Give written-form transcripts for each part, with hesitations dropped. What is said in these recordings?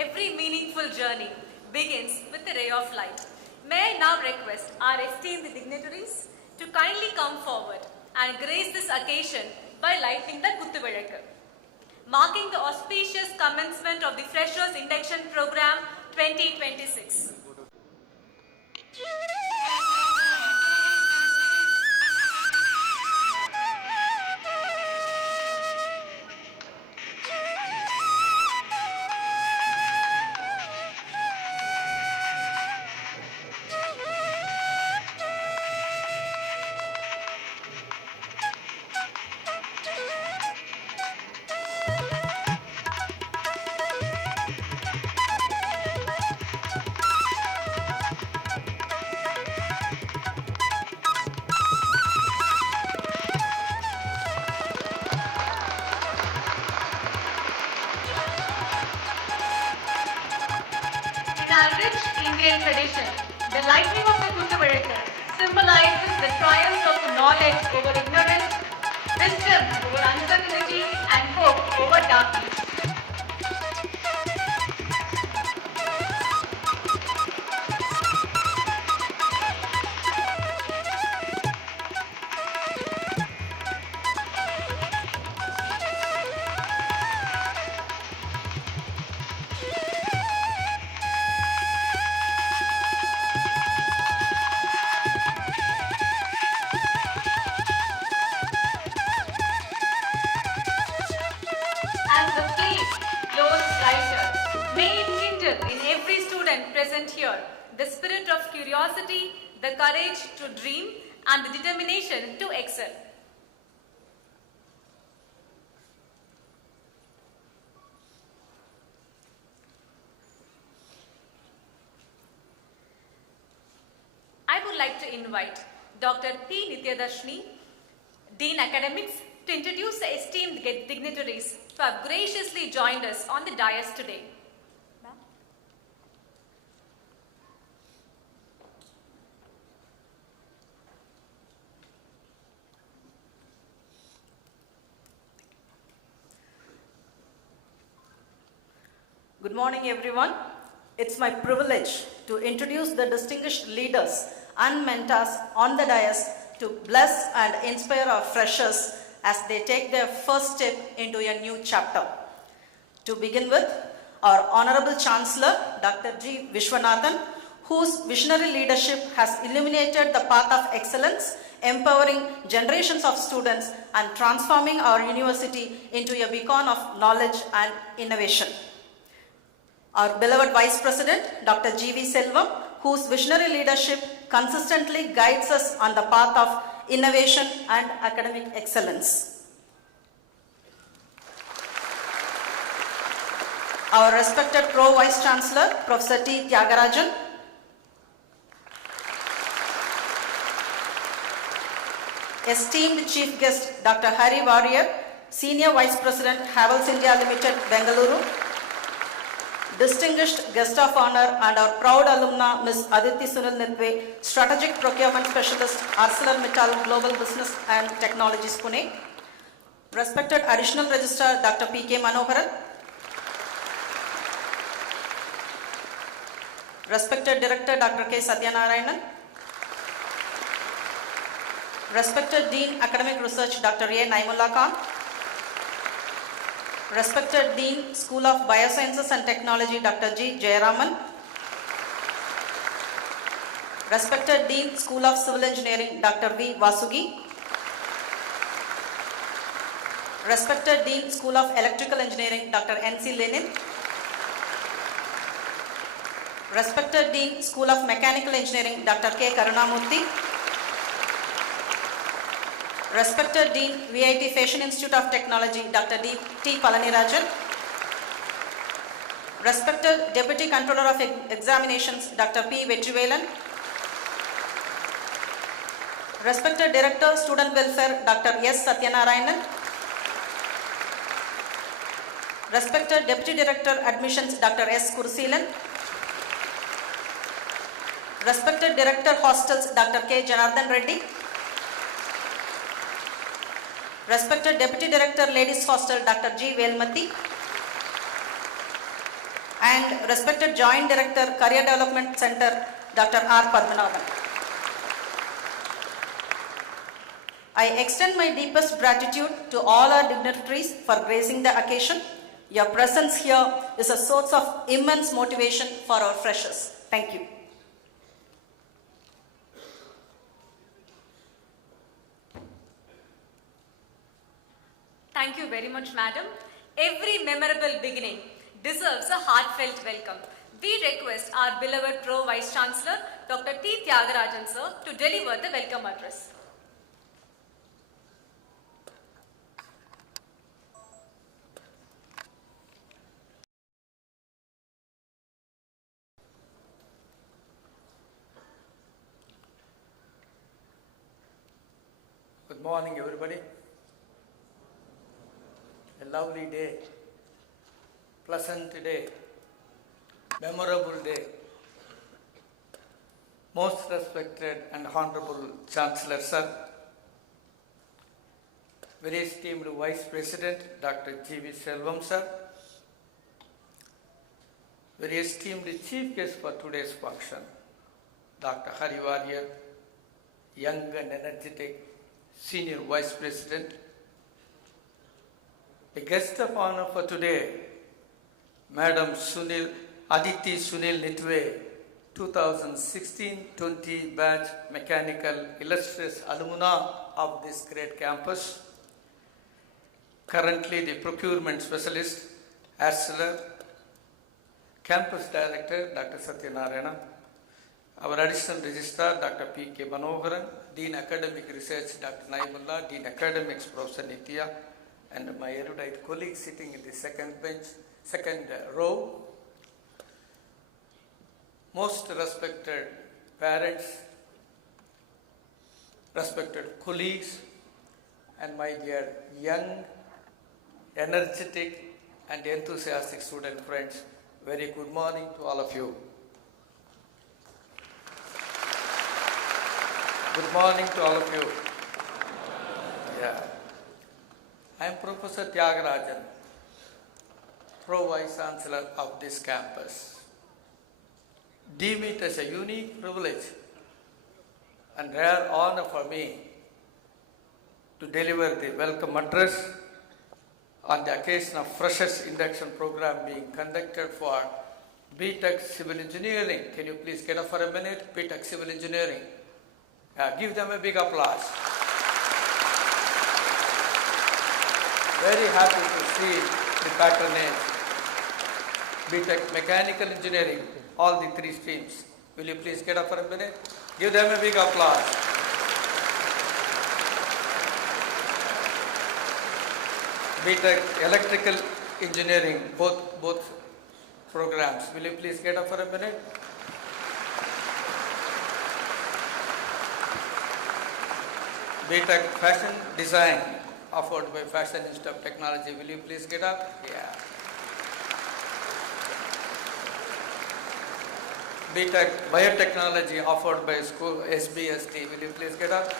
every meaningful journey begins with a ray of light. May I now request our esteemed dignitaries to kindly come forward and grace this occasion by lighting the Kuttuvilakku, marking the auspicious commencement of the Freshers Induction Program 2026. In our rich Indian tradition, the lighting of the Kuttuvilakku symbolizes the triumph of knowledge over ignorance, wisdom over uncertainty, and hope over darkness. As the flame glows brighter, May it kindle in every student present here the spirit of curiosity, the courage to dream, and the determination to excel. I would like to invite Dr. P. Nityadashni, Dean Academics, to introduce the esteemed dignitaries who have graciously joined us on the dais today. Ma'am. Good morning, everyone. It's my privilege to introduce the distinguished leaders and mentors on the dais to bless and inspire our freshers as they take their first step into a new chapter. To begin with, our Honorable Chancellor, Dr. G. Vishwanathan, whose visionary leadership has illuminated the path of excellence, empowering generations of students and transforming our university into a beacon of knowledge and innovation. Our beloved Vice President, Dr. G.V. Selvam, whose visionary leadership consistently guides us on the path of innovation and academic excellence. Our respected Pro Vice Chancellor, Professor T. Tyagarajan, esteemed Chief Guest, Dr. Hari Warrior, Senior Vice President, Havels India Limited, Bengaluru, distinguished guest of honor and our proud alumna, Ms. Aditi Sunil Nithwe, Strategic Procurement Specialist, ArcelorMittal Global Business and Technologies, Pune, respected Additional Registrar, Dr. P.K. Manoharan, respected Director, Dr. K. Satyanarayanan, respected Dean, Academic Research, Dr. A. Naimullah Khan, respected Dean, School of Biosciences and Technology, Dr. G. Jayaraman, respected Dean, School of Civil Engineering, Dr. V. Vasugi, respected Dean, School of Electrical Engineering, Dr. N.C. Lenin, respected Dean, School of Mechanical Engineering, Dr. K. Karunamurthy, respected Dean, VIT Fashion Institute of Technology, Dr. T. Palanirajan, respected Deputy Controller of Examinations, Dr. P. Vetrivelan, respected Director, Student Welfare, Dr. S. Satyanarayanan, respected Deputy Director, Admissions, Dr. S. Kurseelan, respected Director, Hostels, Dr. K. Janardhan Reddy, respected Deputy Director, Ladies Hostel, Dr. G. Velmati, and respected Joint Director, Career Development Center, Dr. R. Padmanabhan. I extend my deepest gratitude to all our dignitaries for gracing the occasion. Your presence here is a source of immense motivation for our freshers. Thank you. Thank you very much, madam. Every memorable beginning deserves a heartfelt welcome. We request our beloved Pro Vice Chancellor, Dr. T. Tyagarajan sir, to deliver the welcome address. Good morning, everybody. A lovely day, pleasant day, memorable day. Most respected and honorable Chancellor Sir, very esteemed Vice President Dr. G.V. Selvam Sir, very esteemed Chief Guest for today's function, Dr. Hari Warrior, young and energetic Senior Vice President. The guest of honor for today, Madam Aditi Sunil Nitwe, 2016-20 batch mechanical illustrious alumna of this great campus. Currently the procurement specialist, Arcelor, campus director, Dr. Satyanarayana, our additional registrar, Dr. P.K. Manoharan, Dean Academic Research, Dr. Naimullah, Dean Academics, Professor Nitya, and my erudite colleague sitting in the second row. Most respected parents, respected colleagues, and my dear young, energetic, and enthusiastic student friends, very good morning to all of you. Good morning to all of you. Yeah. I am Professor Tyagarajan, Pro Vice Chancellor of this campus. Deem it as a unique privilege and rare honor for me to deliver the welcome address on the occasion of Freshers Induction Program being conducted for B.Tech Civil Engineering. Can you please get up for a minute? B.Tech Civil Engineering. Give them a big applause. Very happy to see the patronage. B.Tech Mechanical Engineering, all the three streams. Will you please get up for a minute? Give them a big applause. B.Tech Electrical Engineering, both programs. Will you please get up for a minute? B.Tech Fashion Design, offered by Fashion Institute of Technology. Will you please get up? Yeah. B.Tech Biotechnology, offered by school SBST. Will you please get up?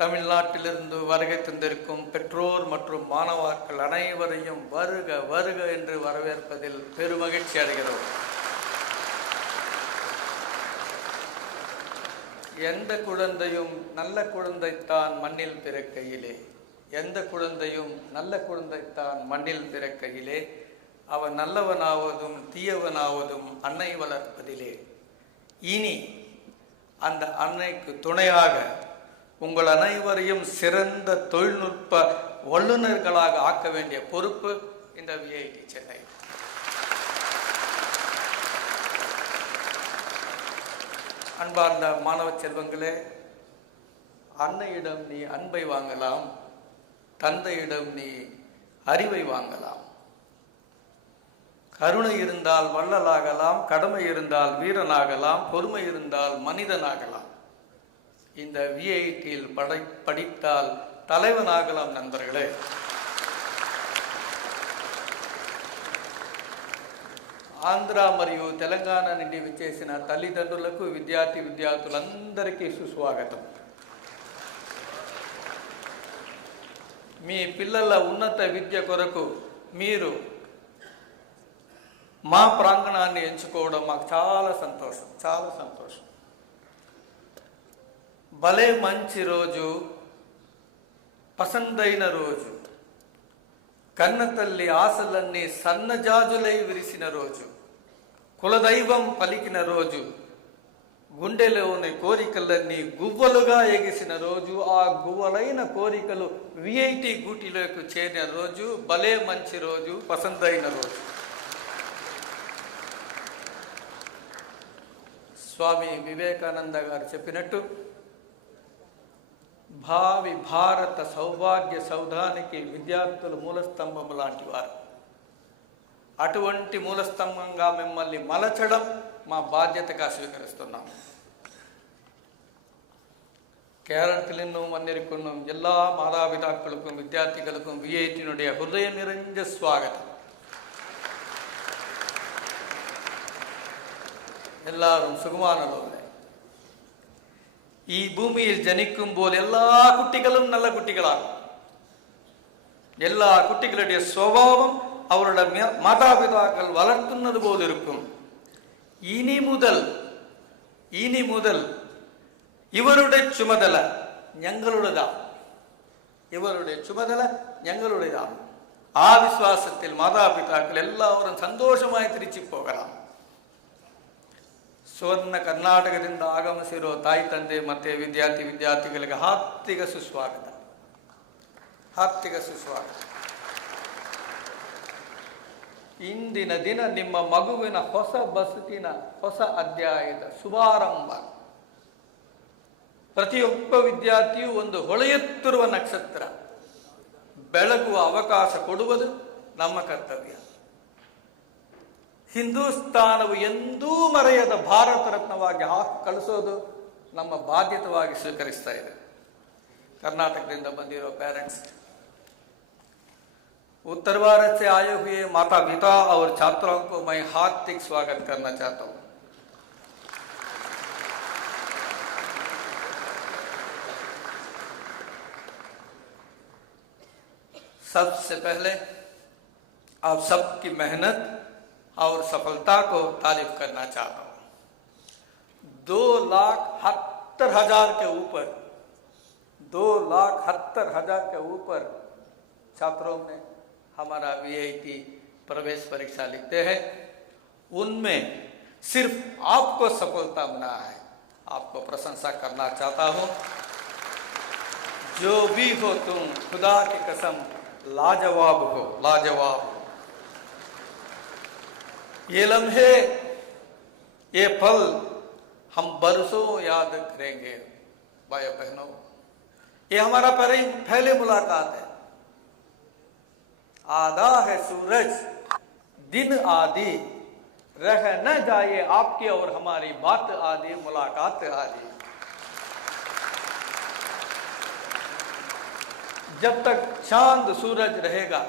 தமிழ்நாட்டிலிருந்து வருகை தந்திருக்கும் பெற்றோர் மற்றும் மாணவர்கள் அனைவரையும் வருக வருக என்று வரவேற்பதில் பெருமகிழ்ச்சி அடைகிறோம். எந்த குழந்தையும் நல்ல குழந்தைத்தான் மண்ணில் பிறக்கையிலே, எந்த குழந்தையும் நல்ல குழந்தைத்தான் மண்ணில் பிறக்கையிலே, அவன் நல்லவனாவதும் தீயவனாவதும் அன்னை வளர்ப்பதிலே. இனி அந்த அன்னைக்கு துணையாக உங்கள் அனைவரையும் சிறந்த தொழில்நுட்ப வல்லுநர்களாக ஆக்க வேண்டிய பொறுப்பு இந்த விஐடி சென்னை. அன்பார்ந்த மாணவ செல்வங்களே, அன்னையிடம் நீ அன்பை வாங்கலாம், தந்தையிடம் நீ அறிவை வாங்கலாம். கருணை இருந்தால் வள்ளலாகலாம், கடமை இருந்தால் வீரனாகலாம், பொறுமை இருந்தால் மனிதனாகலாம். இந்த விஐடியில் படித்தால் தலைவனாகலாம் நண்பர்களே. ఆంధ్ర మరియు తెలంగాణ నుండి విచ్చేసిన తల్లిదండ్రులకు విద్యార్థులందరికీ సుస్వాగతం. మీ పిల్లల ఉన్నత విద్య కొరకు మీరు మా ప్రాంగణాన్ని ఎంచుకోవడం మాకు చాలా సంతోషం, చాలా సంతోషం. భలే మంచి రోజు, పసందైన రోజు, కన్న తల్లి ఆశలన్నీ సన్నజాజులై విరిసిన రోజు, కులదైవం పలికిన రోజు, గుండెలోని కోరికలన్నీ గువ్వలుగా ఎగిసిన రోజు, ఆ గువ్వలైన కోరికలు విఐటి గూటిలోకి చేరిన రోజు, భలే మంచి రోజు, పసందైన రోజు. స్వామి వివేకానంద గారు చెప్పినట్టు భావి భారత సౌభాగ్య సౌధానికి విద్యార్థులు మూలస్తంభము లాంటి వారు. అటువంటి మూలస్తంభంగా మిమ్మల్ని మలచడం మా బాధ్యతగా స్వీకరిస్తున్నాం. കേരളത്തിലിന്നും വന്നിരിക്കുന്ന എല്ലാ മാതാപിതാക്കൾക്കും വിദ്യാർത്ഥികൾക്കും വിഐടിയുടെ ഹൃദയം നിറഞ്ഞ സ്വാഗതം. എല്ലാവരും സുഖമാണല്ലോ. ഈ ഭൂമിയിൽ ജനിക്കുമ്പോൾ എല്ലാ കുട്ടികളും നല്ല കുട്ടികളാണ്. എല്ലാ കുട്ടികളുടെ സ്വഭാവം അവരുടെ മാതാപിതാക്കൾ വളർത്തുന്നത് പോലിരിക്കും. ഇനി മുതൽ ഇവരുടെ ചുമതല ഞങ്ങളുടേതാണ്. ആ വിശ്വാസത്തിൽ മാതാപിതാക്കൾ എല്ലാവരും സന്തോഷമായി തിരിച്ചു പോകണം. ಸುವರ್ಣ ಕರ್ನಾಟಕದಿಂದ ಆಗಮಿಸಿರೋ ತಾಯಿ ತಂದೆ ಮತ್ತೆ ವಿದ್ಯಾರ್ಥಿಗಳಿಗೆ ಹಾರ್ದಿಕ ಸುಸ್ವಾಗತ. ಇಂದಿನ ದಿನ ನಿಮ್ಮ ಮಗುವಿನ ಹೊಸ ಬದುಕಿನ ಹೊಸ ಅಧ್ಯಾಯದ ಶುಭಾರಂಭ. ಪ್ರತಿಯೊಬ್ಬ ವಿದ್ಯಾರ್ಥಿಯು ಒಂದು ಹೊಳೆಯುತ್ತಿರುವ ನಕ್ಷತ್ರ. ಬೆಳಗುವ ಅವಕಾಶ ಕೊಡುವುದು ನಮ್ಮ ಕರ್ತವ್ಯ. ಹಿಂದೂಸ್ತಾನವು ಎಂದೂ ಮರೆಯದ ಭಾರತ ರತ್ನವಾಗಿ ಕಳಿಸೋದು ನಮ್ಮ ಬಾಧ್ಯತೆಯಾಗಿ ಸ್ವೀಕರಿಸ್ತಾ ಇದೆ. कर्नाटकದಿಂದ ಬಂದಿರೋ पेरेंट्स, उत्तर भारत से आए हुए माता पिता और छात्रों को मैं हार्दिक स्वागत करना चाहता हूँ. सबसे पहले आप सबकी मेहनत और सफलता को तारीफ करना चाहता हूँ. 2,70,000 के ऊपर छात्रों ने हमारा वीआईटी प्रवेश परीक्षा लिखते हैं. उनमें सिर्फ आपको सफलता मिला है. आपको प्रशंसा करना चाहता हूँ. जो भी हो तुम खुदा की कसम लाजवाब हो. ये लम्हे, ये पल हम बरसों याद करेंगे. भाइयों बहनों, ये हमारा पहली मुलाकात है. आधा है सूरज दिन आदि, रह न जाए आपकी और हमारी बात आदि, मुलाकात आदि. जब तक चांद सूरज रहेगा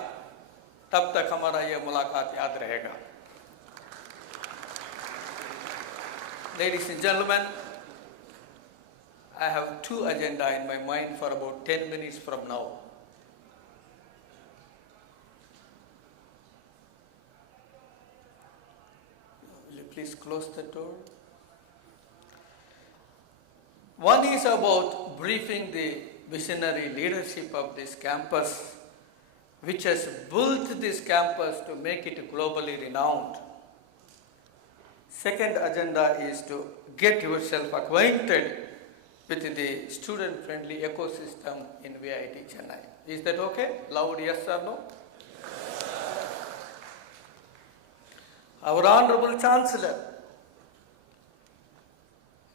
तब तक हमारा यह मुलाकात याद रहेगा. Ladies and gentlemen, I have two agendas in my mind for about 10 minutes from now. Will you please close the door? One is about briefing the visionary leadership of this campus, which has built this campus to make it globally renowned. Second agenda is to get yourself acquainted with the student-friendly ecosystem in VIT Chennai. Is that okay? Loud yes or no? Our Honorable Chancellor,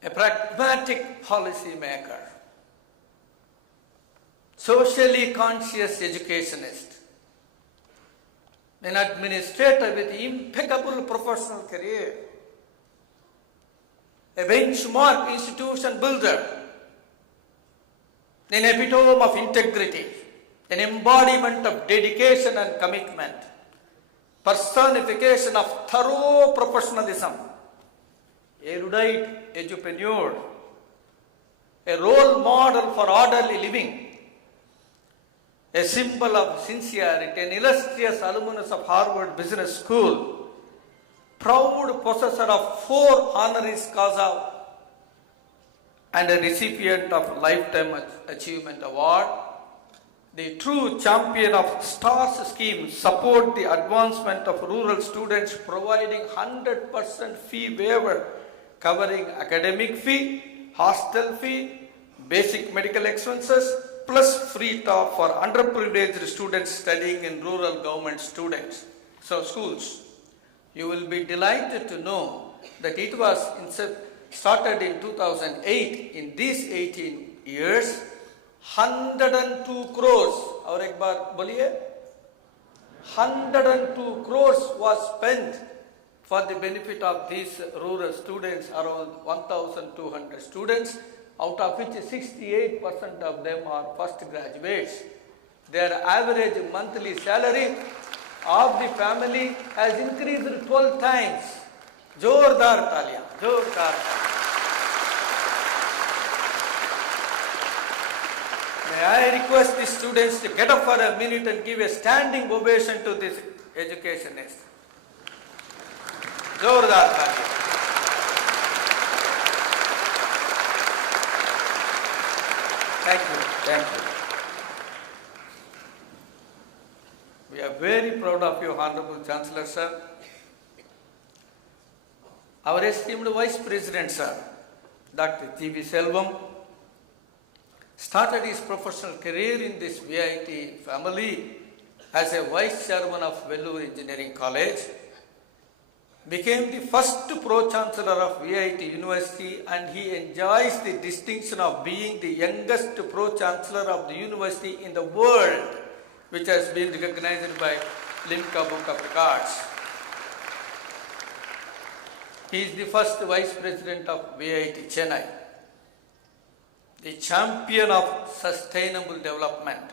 a pragmatic policy maker, socially conscious educationist, an administrator with impeccable professional career, a benchmark institution builder, an epitome of integrity, an embodiment of dedication and commitment, personification of thorough professionalism, erudite entrepreneur, a role model for orderly living, a symbol of sincerity, an illustrious alumnus of Harvard Business School, proud possessor of 4 honoris causa and a recipient of Lifetime Achievement Award, the true champion of STARS scheme, support the advancement of rural students, providing 100% fee waiver covering academic fee, hostel fee, basic medical expenses, plus free talk for underprivileged students studying in rural government schools. You will be delighted to know that it was started in 2008. In these 18 years, 102 crores, और एक बार बोलिए, 102 crores was spent for the benefit of these rural students, around 1,200 students, out of which 68% of them are first graduates. Their average monthly salary of the family has increased 12 times. जोरदार तालियां, जोरदार तालियां. May I request the students to get up for a minute and give a standing ovation to this educationist. जोरदार तालियां. Thank you, thank you. We are very proud of you, Honorable Chancellor, sir. Our esteemed Vice President, sir, Dr. G.V. Selvam, started his professional career in this VIT family as a Vice Chairman of Vellore Engineering College, became the first Pro-Chancellor of VIT University, and he enjoys the distinction of being the youngest Pro-Chancellor of the university in the world, which has been recognized by Limca Book of Records. He is the first Vice President of VIT Chennai, the champion of sustainable development,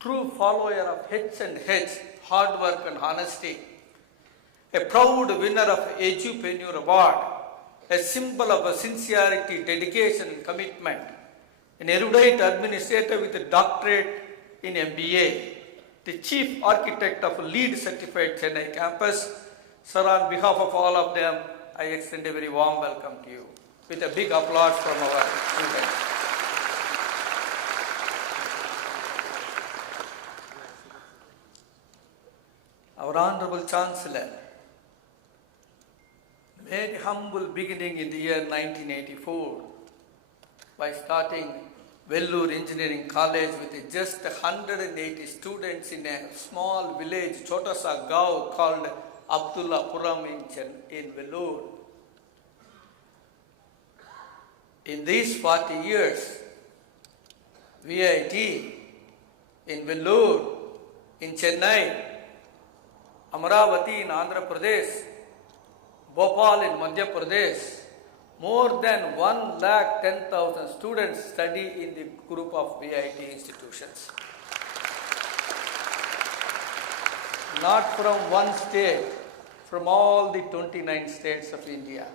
true follower of H&H, hard work and honesty, a proud winner of Edupreneur Award, a symbol of sincerity, dedication and commitment, an erudite administrator with a doctorate in MBA, the chief architect of LEED certified Chennai campus. Sir, on behalf of all of them, I extend a very warm welcome to you, with a big applause from our students. Our Honorable Chancellor made humble beginning in the year 1984 by starting Vellore Engineering College with just 180 students in a small village, Chotasa Gaon, called Abdullapuram in Vellore. In these 40 years, VIT in Vellore, in Chennai, Amaravati in Andhra Pradesh, Bhopal in Madhya Pradesh, more than 110,000 students study in the group of VIT institutions. Not from one state, from all the 29 states of India.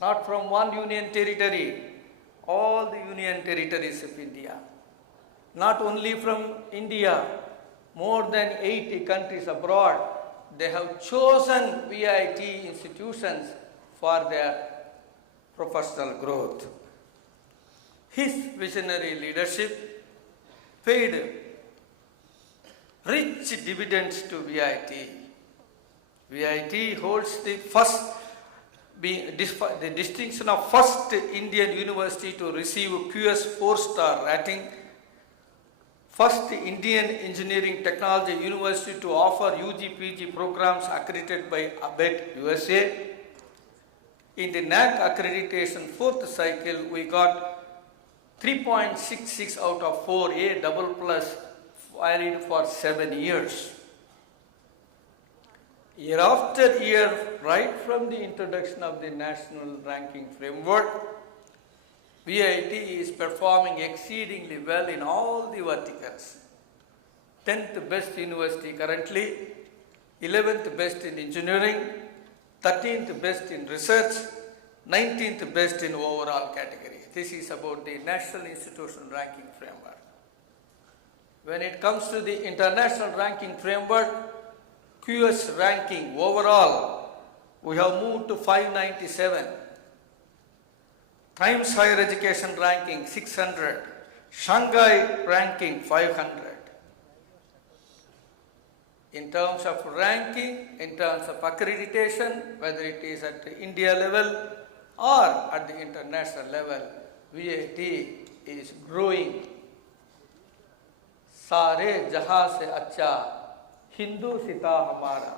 Not from one union territory, all the union territories of India. Not only from India, more than 80 countries abroad, they have chosen VIT institutions for their professional growth. His visionary leadership paid rich dividends to VIT. VIT holds the distinction of first Indian university to receive QS 4-star rating, first Indian engineering technology university to offer UG/PG programs accredited by ABET USA. In the NAC accreditation 4th cycle, we got 3.66 out of 4 A++, valid for 7 years. Year after year, right from the introduction of the national ranking framework, VIT is performing exceedingly well in all the verticals. 10th best university currently, 11th best in engineering, 13th best in research, 19th best in overall category. This is about the National Institution Ranking Framework. When it comes to the international ranking framework, QS ranking overall, we have moved to 597. Times Higher Education ranking 600. Shanghai ranking 500. In terms of ranking, in terms of accreditation, whether it is at the India level or at the international level, VAT is growing. सारे जहां से अच्छा हिंदू सिता हमारा,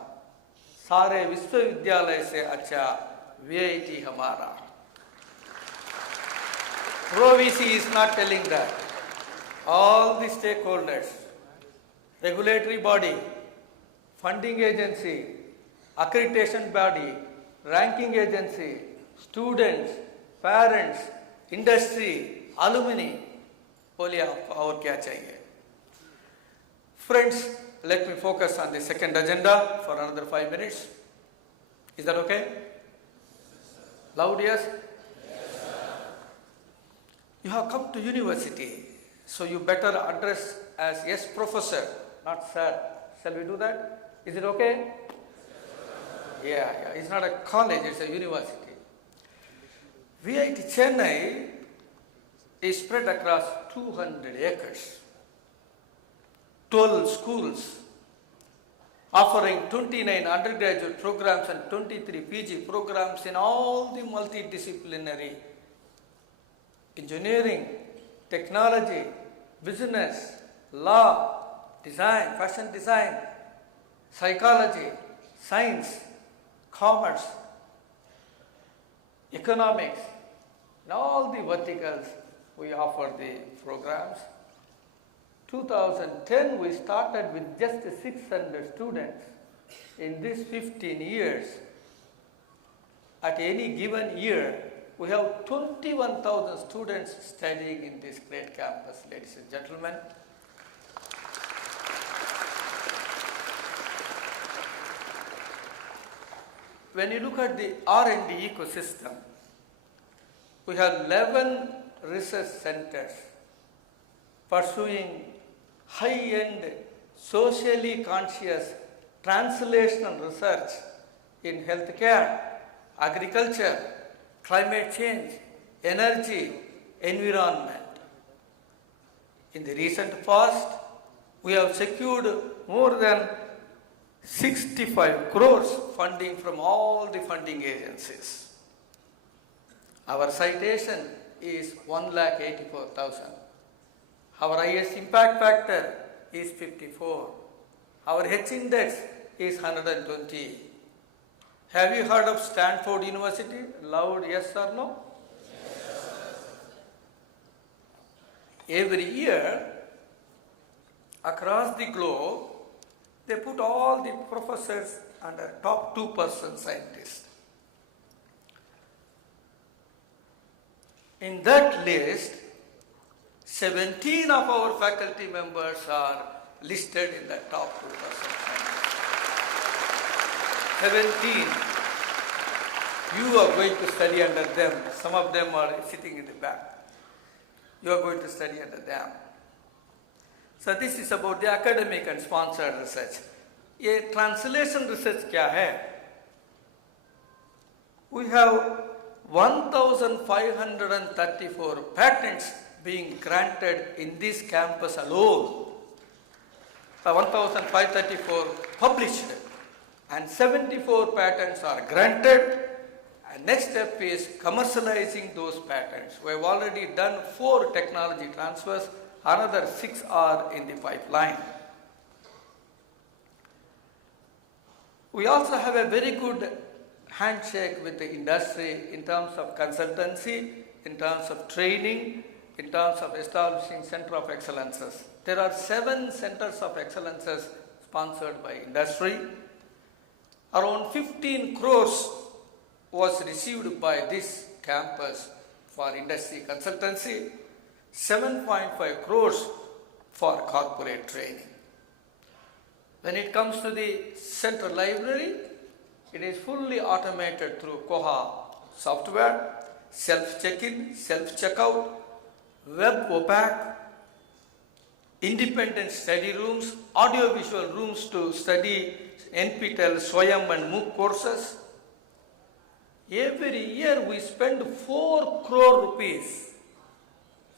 सारे विश्वविद्यालय से अच्छा VAT हमारा. ProVC is not telling that. All the stakeholders, regulatory body, funding agency, accreditation body, ranking agency, students, parents, industry, alumni, बोलिए आपको और क्या चाहिए? Friends, let me focus on the second agenda for another 5 minutes. Is that okay? Loud yes? You have come to university, so you better address as yes professor, not sir. Shall we do that? Is it okay? Yeah. It's not a college, it's a university. VIT Chennai is spread across 200 acres. 12 schools offering 29 undergraduate programs and 23 PG programs in all the multidisciplinary engineering, technology, business, law, design, fashion design, psychology, science, commerce, economics, in all the verticals we offer the programs. 2010 we started with just 600 students. In these 15 years, at any given year, we have 21,000 students studying in this great campus, ladies and gentlemen. When you look at the R&D ecosystem, we have 11 research centers pursuing high-end, socially conscious, translational research in healthcare, agriculture, climate change, energy, environment. In the recent past, we have secured more than 65 crores funding from all the funding agencies. Our citation is 1,84,000. Our highest impact factor is 54. Our H index is 120. Have you heard of Stanford University? Loud yes or no? Yes. Every year, across the globe, they put all the professors under top 2% scientists. In that list, 17 of our faculty members are listed in the top 2%. 17. You are going to study under them. Some of them are sitting in the back. You are going to study under them. So this is about the academic and sponsored research. ये translation research क्या है? We have 1,534 patents being granted in this campus alone. 1,534 published and 74 patents are granted. And next step is commercializing those patents. We have already done 4 technology transfers, another 6 are in the pipeline. We also have a very good handshake with the industry in terms of consultancy, in terms of training, in terms of establishing center of excellences. There are 7 centers of excellences sponsored by industry. Around 15 crores was received by this campus for industry consultancy, 7.5 crores for corporate training. When it comes to the central library, it is fully automated through Koha software, self-check-in, self-checkout, web OPAC, independent study rooms, audiovisual rooms to study NPTEL, Swayam and MOOC courses. Every year we spend 4 crore rupees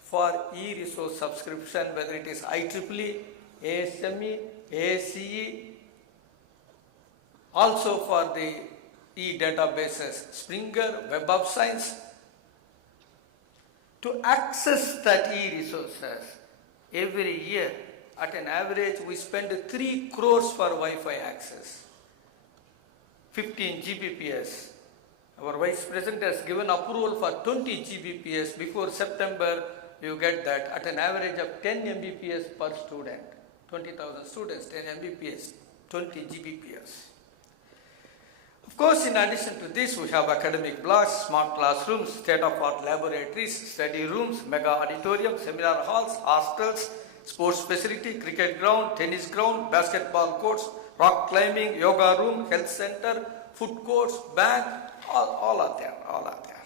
for e-resource subscription, whether it is IEEE, ASME, ACE, also for the e-databases, Springer, Web of Science. To access that e-resources, every year, at an average, we spend 3 crores for Wi-Fi access, 15 Gbps. Our Vice President has given approval for 20 Gbps. Before September, you get that at an average of 10 Mbps per student. 20,000 students, 10 Mbps, 20 Gbps. Of course, in addition to this, we have academic blocks, smart classrooms, state-of-art laboratories, study rooms, mega auditorium, seminar halls, hostels, sports facility, cricket ground, tennis ground, basketball courts, rock climbing, yoga room, health center, food courts, bank, all are there, all are there.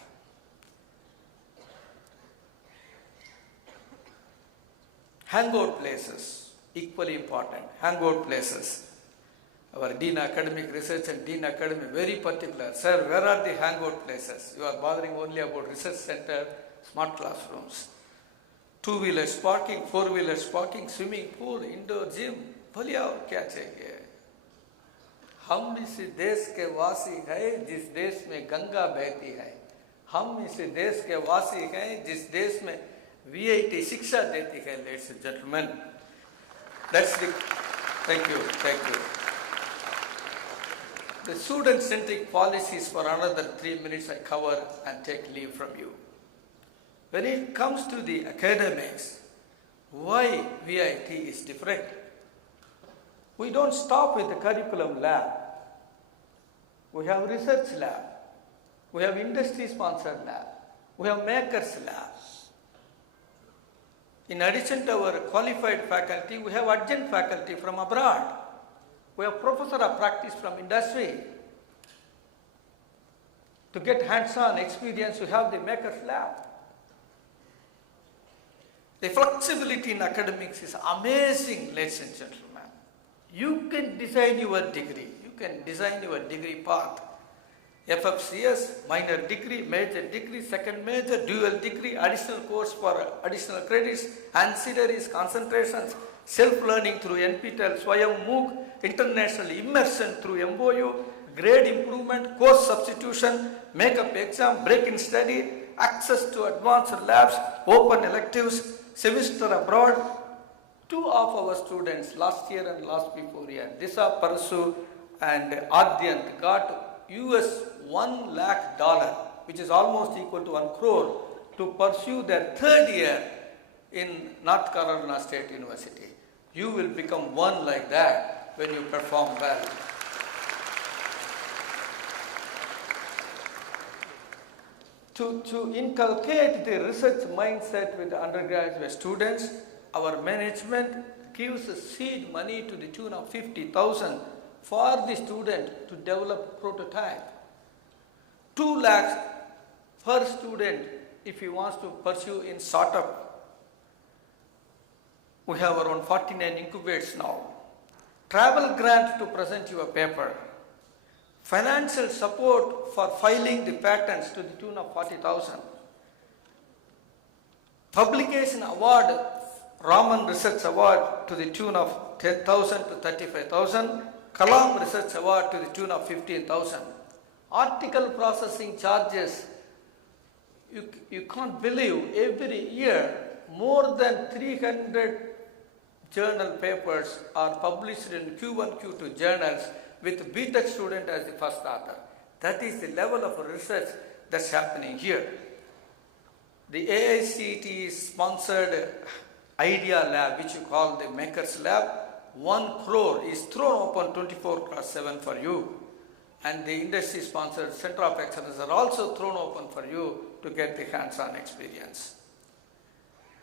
Hangout places, equally important, hangout places. Our Dean Academic Research and Dean Academic, very particular. Sir, where are the hangout places? You are bothering only about research center, smart classrooms. 2-wheelers parking, 4-wheelers parking, swimming pool, indoor gym. बोलिए और क्या चाहिए? हम इस देश के वासी हैं जिस देश में गंगा बहती है. हम इस देश के वासी हैं जिस देश में VIT शिक्षा देती है. Ladies and gentlemen, that's the. Thank you, thank you. The student-centric policies for another 3 minutes I cover and take leave from you. When it comes to the academics, why VIT is different? We don't stop with the curriculum lab. We have research lab. We have industry-sponsored lab. We have makers lab. In addition to our qualified faculty, we have adjunct faculty from abroad. We have professor of practice from industry. To get hands-on experience, we have the makers lab. The flexibility in academics is amazing, ladies and gentlemen. You can design your degree. You can design your degree path. FFCS, minor degree, major degree, second major, dual degree, additional course for additional credits, ancillaries, concentrations, self-learning through NPTEL, Swayam, MOOC, international immersion through MOU, grade improvement, course substitution, make-up exam, break-in study, access to advanced labs, open electives, semester abroad. 2 of our students last year and last before year, Disha Parasu and Adyant, got US $1 lakh, which is almost equal to 1 crore, to pursue their 3rd year in North Carolina State University. You will become one like that when you perform well. To inculcate the research mindset with the undergraduate students, our management gives seed money to the tune of 50,000 for the student to develop prototype. 2 lakhs per student if he wants to pursue in startup. We have around 49 incubators now. Travel grant to present your paper. Financial support for filing the patents to the tune of 40,000. Publication award, Raman Research Award to the tune of 10,000 to 35,000. Kalam Research Award to the tune of 15,000. Article processing charges, you can't believe, every year more than 300 journal papers are published in Q1, Q2 journals with BTech student as the first author. That is the level of research that's happening here. The AICTE sponsored Idea Lab, which you call the Makers Lab, 1 crore is thrown open 24/7 for you. And the industry sponsored Center of Excellence are also thrown open for you to get the hands-on experience.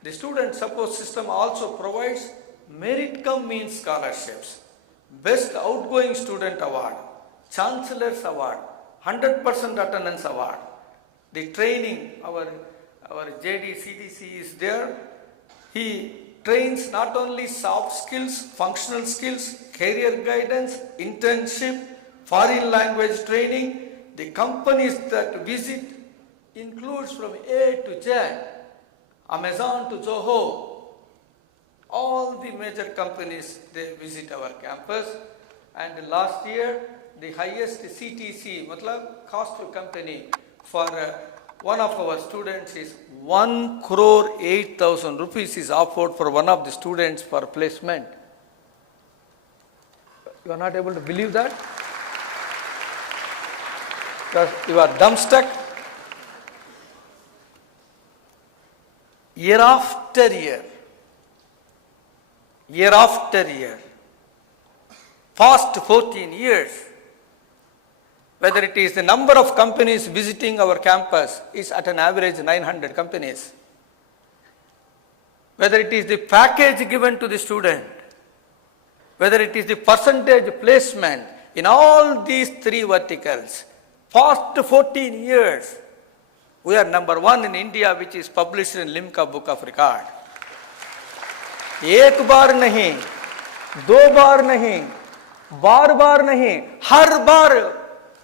The student support system also provides merit cum means scholarships, Best Outgoing Student Award, Chancellor's Award, 100% attendance award. The training, our JD CDC is there. He trains not only soft skills, functional skills, career guidance, internship, foreign language training. The companies that visit includes from A to Z, Amazon to Zoho. All the major companies, they visit our campus. And last year, the highest CTC, matlab cost to company for one of our students is 1,08,000 rupees is offered for one of the students for placement. You are not able to believe that? Because you are dumbstruck. Year after year, past 14 years, whether it is the number of companies visiting our campus is at an average 900 companies. Whether it is the package given to the student, whether it is the percentage placement, in all these three verticals, past 14 years, we are number one in India, which is published in Limca Book of Record. एक बार नहीं, दो बार नहीं, बार नहीं, हर बार,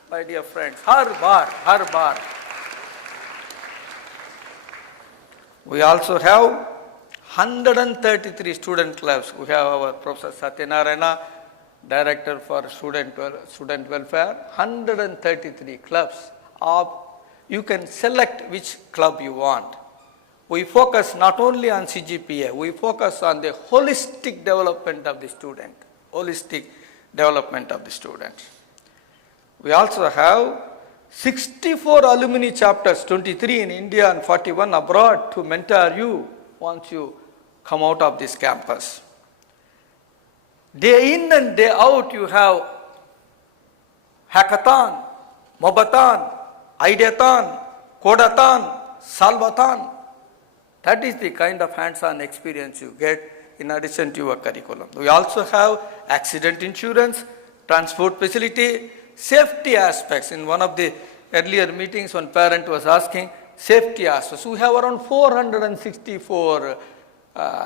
my dear friends, her bar. We also have 133 student clubs. We have our Professor Satyanarayana, Director for Student Welfare, 133 clubs. You can select which club you want. We focus not only on CGPA, we focus on the holistic development of the student. We also have 64 alumni chapters, 23 in India and 41 abroad to mentor you once you come out of this campus. Day in and day out you have hackathon, mobathon, ideathon, codathon, salvathon. That is the kind of hands-on experience you get in addition to your curriculum. We also have accident insurance, transport facility, safety aspects. In one of the earlier meetings, one parent was asking safety aspects. We have around 464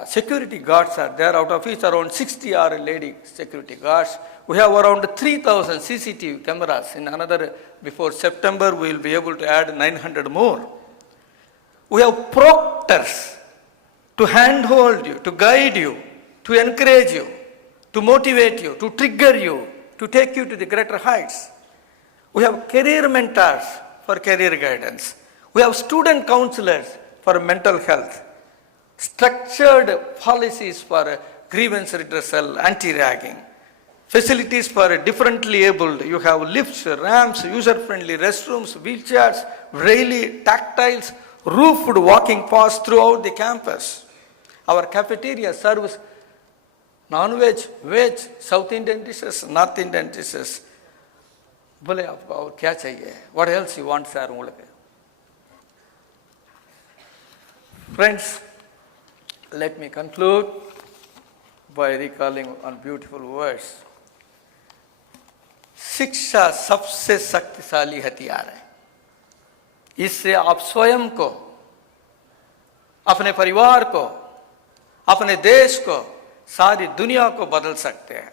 security guards are there, out of which around 60 are lady security guards. We have around 3,000 CCTV cameras. In another, before September, we will be able to add 900 more. We have proctors to handhold you, to guide you, to encourage you, to motivate you, to trigger you, to take you to the greater heights. We have career mentors for career guidance. We have student counselors for mental health. Structured policies for grievance redressal, anti-ragging. Facilities for differently abled. You have lifts, ramps, user-friendly restrooms, wheelchairs, braille, tactiles, roofed walking paths throughout the campus. Our cafeteria serves non-veg, veg, South Indian dishes, North Indian dishes. बोले आपको और क्या चाहिए? What else you want, sir? Friends, let me conclude by recalling one beautiful verse. शिक्षा सबसे शक्तिशाली हथियार है. इससे आप स्वयं को, अपने परिवार को, अपने देश को, सारी दुनिया को बदल सकते हैं.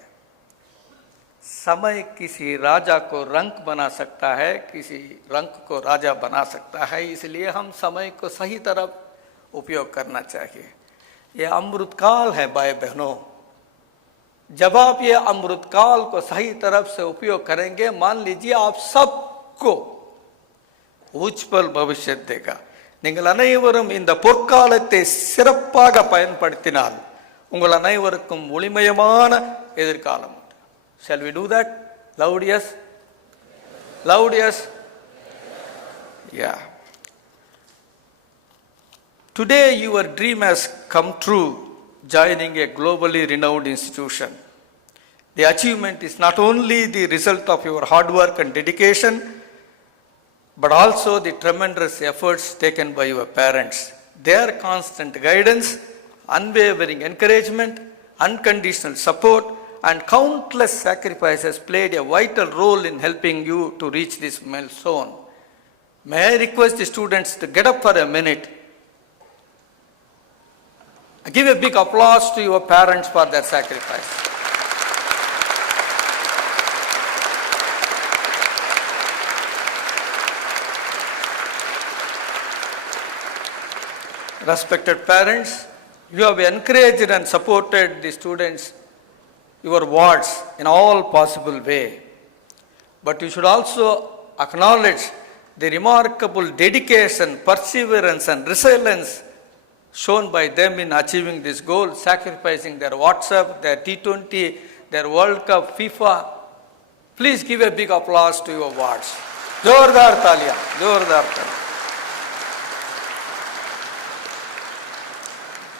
समय किसी राजा को रंक बना सकता है, किसी रंक को राजा बना सकता है. इसलिए हम समय को सही तरफ उपयोग करना चाहिए. ये अमृतकाल है भाई बहनों. जब आप ये अमृतकाल को सही तरफ से उपयोग करेंगे, मान लीजिए आप सबको உஜ்வல் பவிஷ்யத் தேகா. நீங்கள் அனைவரும் இந்த பொற்காலத்தை சிறப்பாக பயன்படுத்தினால் உங்கள் அனைவருக்கும் ஒளிமயமான எதிர்காலம். Shall we do that? Loud yes? Loud yes? Yeah. Today your dream has come true, joining a globally renowned institution. The achievement is not only the result of your hard work and dedication, but also the tremendous efforts taken by your parents. Their constant guidance, unwavering encouragement, unconditional support, and countless sacrifices played a vital role in helping you to reach this milestone. May I request the students to get up for a minute? Give a big applause to your parents for their sacrifice. Respected parents, you have encouraged and supported the students, your wards, in all possible way. But you should also acknowledge the remarkable dedication, perseverance and resilience shown by them in achieving this goal, sacrificing their WhatsApp, their T20, their World Cup, FIFA. Please give a big applause to your wards. Jordar Talia, Jordar Talia.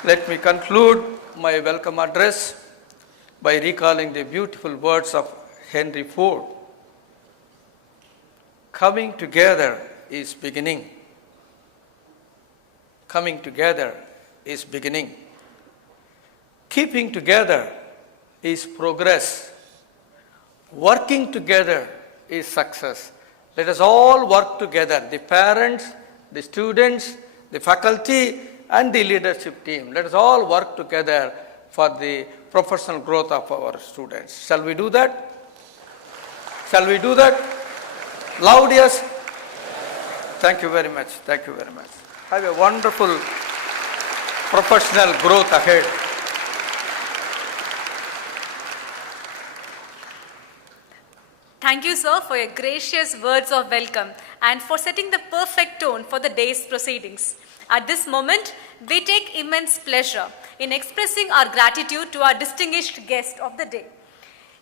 Let me conclude my welcome address by recalling the beautiful words of Henry Ford. Coming together is beginning. Coming together is beginning. Keeping together is progress. Working together is success. Let us all work together, the parents, the students, the faculty, and the leadership team. Let us all work together for the professional growth of our students. Shall we do that? Shall we do that? Loud yes? Thank you very much. Thank you very much. Have a wonderful professional growth ahead. Thank you, sir, for your gracious words of welcome and for setting the perfect tone for the day's proceedings. At this moment, we take immense pleasure in expressing our gratitude to our distinguished guest of the day.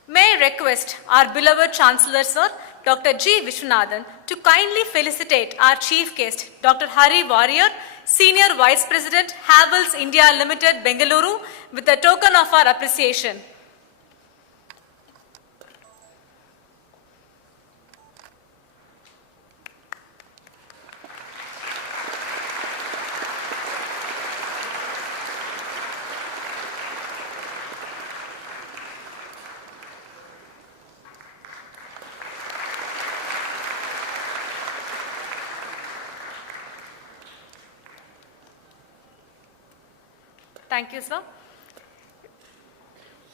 May I request our beloved Chancellor, sir, Dr. G. Vishwanathan, to kindly felicitate our chief guest, Dr. Hari Warrior, Senior Vice President, Havels India Limited, Bengaluru, with a token of our appreciation. Thank you, sir.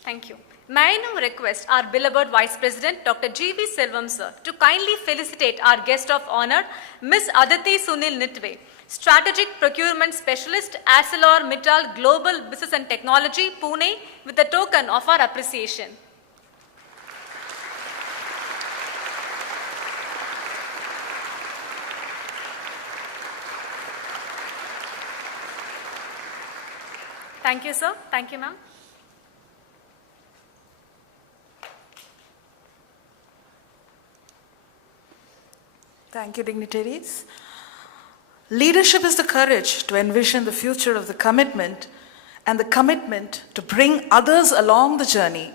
Thank you. May I now request our beloved Vice President, Dr. G.V. Selvam, sir, to kindly felicitate our guest of honor, Ms. Aditi Sunil Nitve, Strategic Procurement Specialist, ArcelorMittal Global Business and Technology, Pune, with a token of our appreciation. Thank you, sir. Thank you, ma'am. Thank you, dignitaries. Leadership is the courage to envision the future of the commitment and the commitment to bring others along the journey.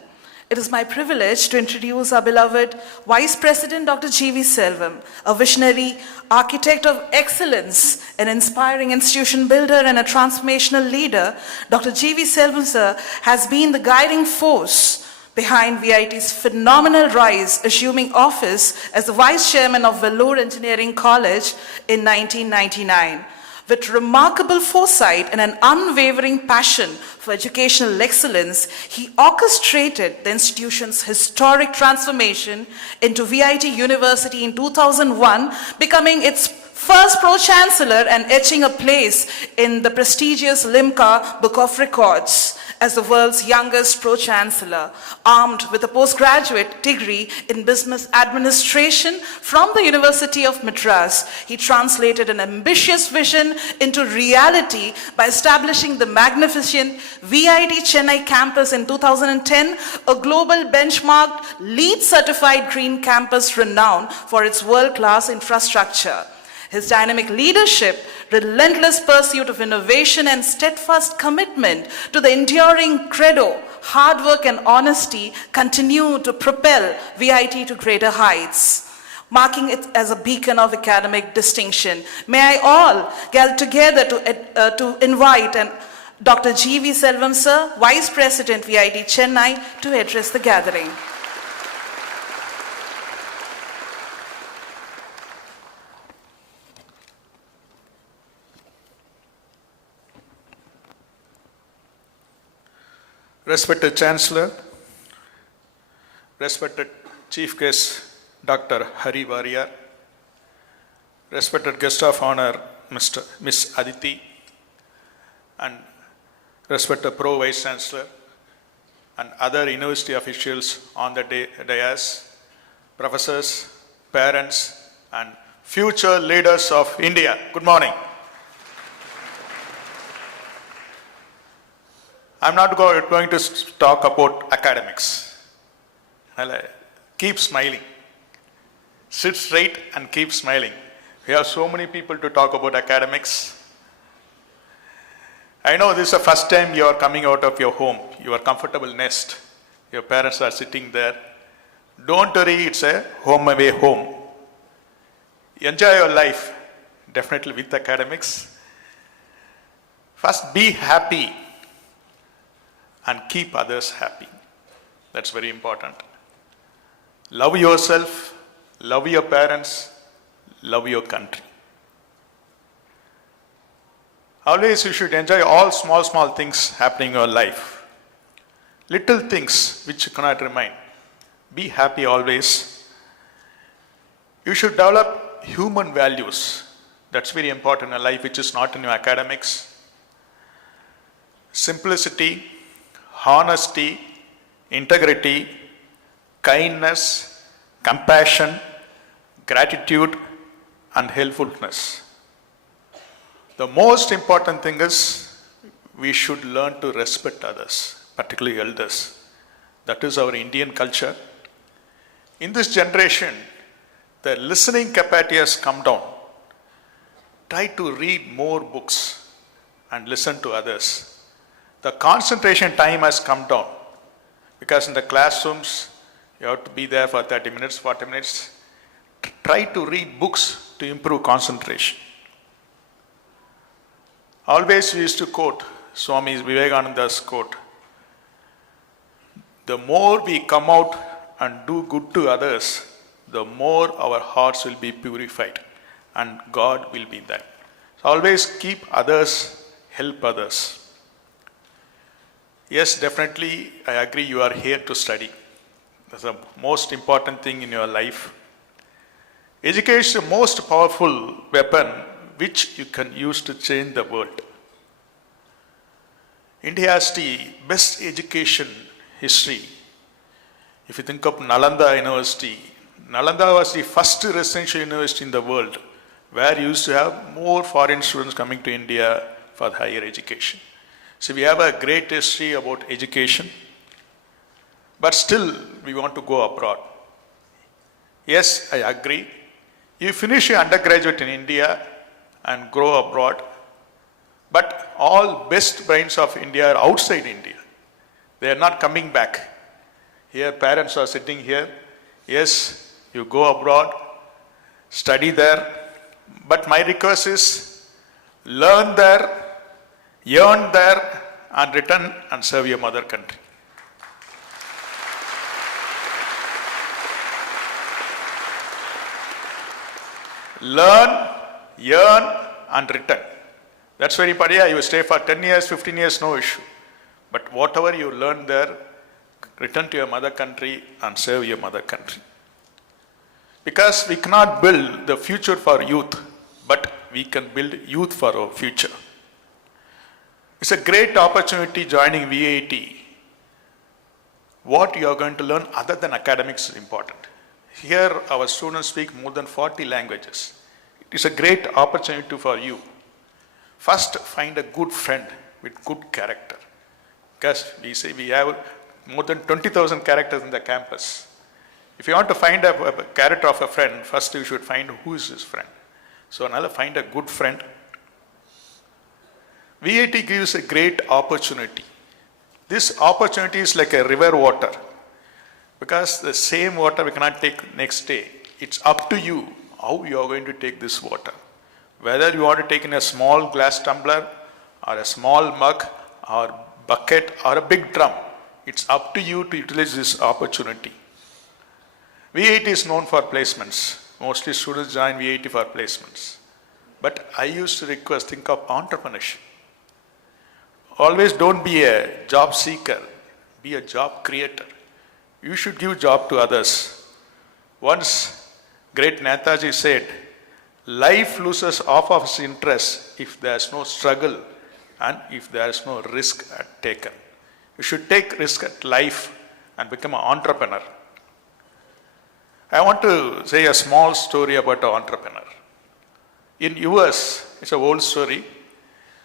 It is my privilege to introduce our beloved Vice President Dr. G.V. Selvam, a visionary architect of excellence, an inspiring institution builder and a transformational leader. Dr. G.V. Selvam, sir, has been the guiding force behind VIT's phenomenal rise, assuming office as the Vice Chairman of Vellore Engineering College in 1999. With remarkable foresight and an unwavering passion for educational excellence, he orchestrated the institution's historic transformation into VIT University in 2001, becoming its first Pro-Chancellor and etching a place in the prestigious Limca Book of Records as the world's youngest Pro-Chancellor. Armed with a postgraduate degree in business administration from the University of Madras, he translated an ambitious vision into reality by establishing the magnificent VIT Chennai campus in 2010, a global benchmarked LEED certified green campus renowned for its world-class infrastructure. His dynamic leadership, relentless pursuit of innovation, and steadfast commitment to the enduring credo, hard work and honesty continue to propel VIT to greater heights, marking it as a beacon of academic distinction. May I all get together to invite Dr. G.V. Selvam, sir, Vice President VIT Chennai, to address the gathering. Respected Chancellor, respected Chief Guest Dr. Hari Warrior, respected Guest of Honor Miss Aditi, and respected Pro Vice Chancellor and other university officials on the dais, professors, parents, and future leaders of India. Good morning. I'm not going to talk about academics. Keep smiling. Sit straight and keep smiling. We have so many people to talk about academics. I know this is the first time you are coming out of your home, your comfortable nest. Your parents are sitting there. Don't worry, it's a home away home. Enjoy your life, definitely with academics. First, be happy and keep others happy. That's very important. Love yourself, love your parents, love your country. Always you should enjoy all small things happening in your life. Little things which you cannot remain. Be happy always. You should develop human values. That's very important in life, which is not in your academics. Simplicity, honesty, integrity, kindness, compassion, gratitude, and helpfulness. The most important thing is we should learn to respect others, particularly elders. That is our Indian culture. In this generation, the listening capacity has come down. Try to read more books and listen to others. The concentration time has come down because in the classrooms, you have to be there for 30 minutes, 40 minutes. Try to read books to improve concentration. Always we used to quote Swami Vivekananda's quote, the more we come out and do good to others, the more our hearts will be purified and God will be there. So always keep others, help others. Yes, definitely, I agree you are here to study. That's the most important thing in your life. Education is the most powerful weapon which you can use to change the world. India has the best education history. If you think of Nalanda University, Nalanda was the first residential university in the world where you used to have more foreign students coming to India for higher education. So we have a great history about education, but still we want to go abroad. Yes, I agree. You finish your undergraduate in India and grow abroad, but all best brains of India are outside India. They are not coming back. Here parents are sitting here. Yes, you go abroad, study there, but my request is learn there, earn there, and return and serve your mother country. Learn, earn, and return. That's very important. Yeah, you stay for 10 years, 15 years, no issue. But whatever you learn there, return to your mother country and serve your mother country. Because we cannot build the future for youth, but we can build youth for our future. It's a great opportunity joining VIT. What you are going to learn other than academics is important. Here our students speak more than 40 languages. It is a great opportunity for you. First, find a good friend with good character. Because we say we have more than 20,000 characters in the campus. If you want to find a character of a friend, first you should find who is his friend. So now find a good friend. VIT gives a great opportunity. This opportunity is like a river water. Because the same water we cannot take next day. It's up to you how you are going to take this water. Whether you want to take in a small glass tumbler or a small mug or bucket or a big drum. It's up to you to utilize this opportunity. VIT is known for placements. Mostly students join VIT for placements. But I used to request, think of entrepreneurship. Always don't be a job seeker. Be a job creator. You should give job to others. Once great Netaji said, life loses half of its interest if there is no struggle and if there is no risk taken. You should take risk at life and become an entrepreneur. I want to say a small story about an entrepreneur. In US, it's an old story.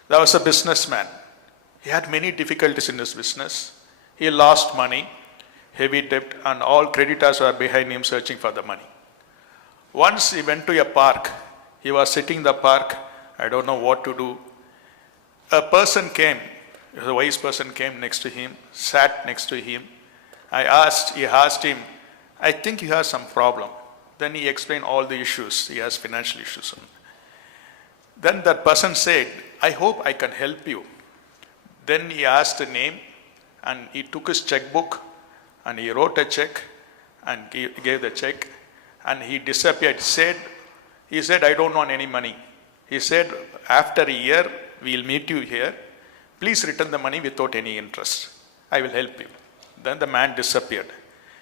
There was a businessman. He had many difficulties in his business. He lost money, heavy debt, and all creditors were behind him searching for the money. Once he went to a park. He was sitting in the park. I don't know what to do. A person came, a wise person came next to him, sat next to him. He asked him, I think you have some problem. Then he explained all the issues. He has financial issues. Then that person said, I hope I can help you. Then he asked the name and he took his checkbook and he wrote a check and gave the check and he disappeared. He said, I don't want any money. He said, after a year, we'll meet you here. Please return the money without any interest. I will help you. Then the man disappeared.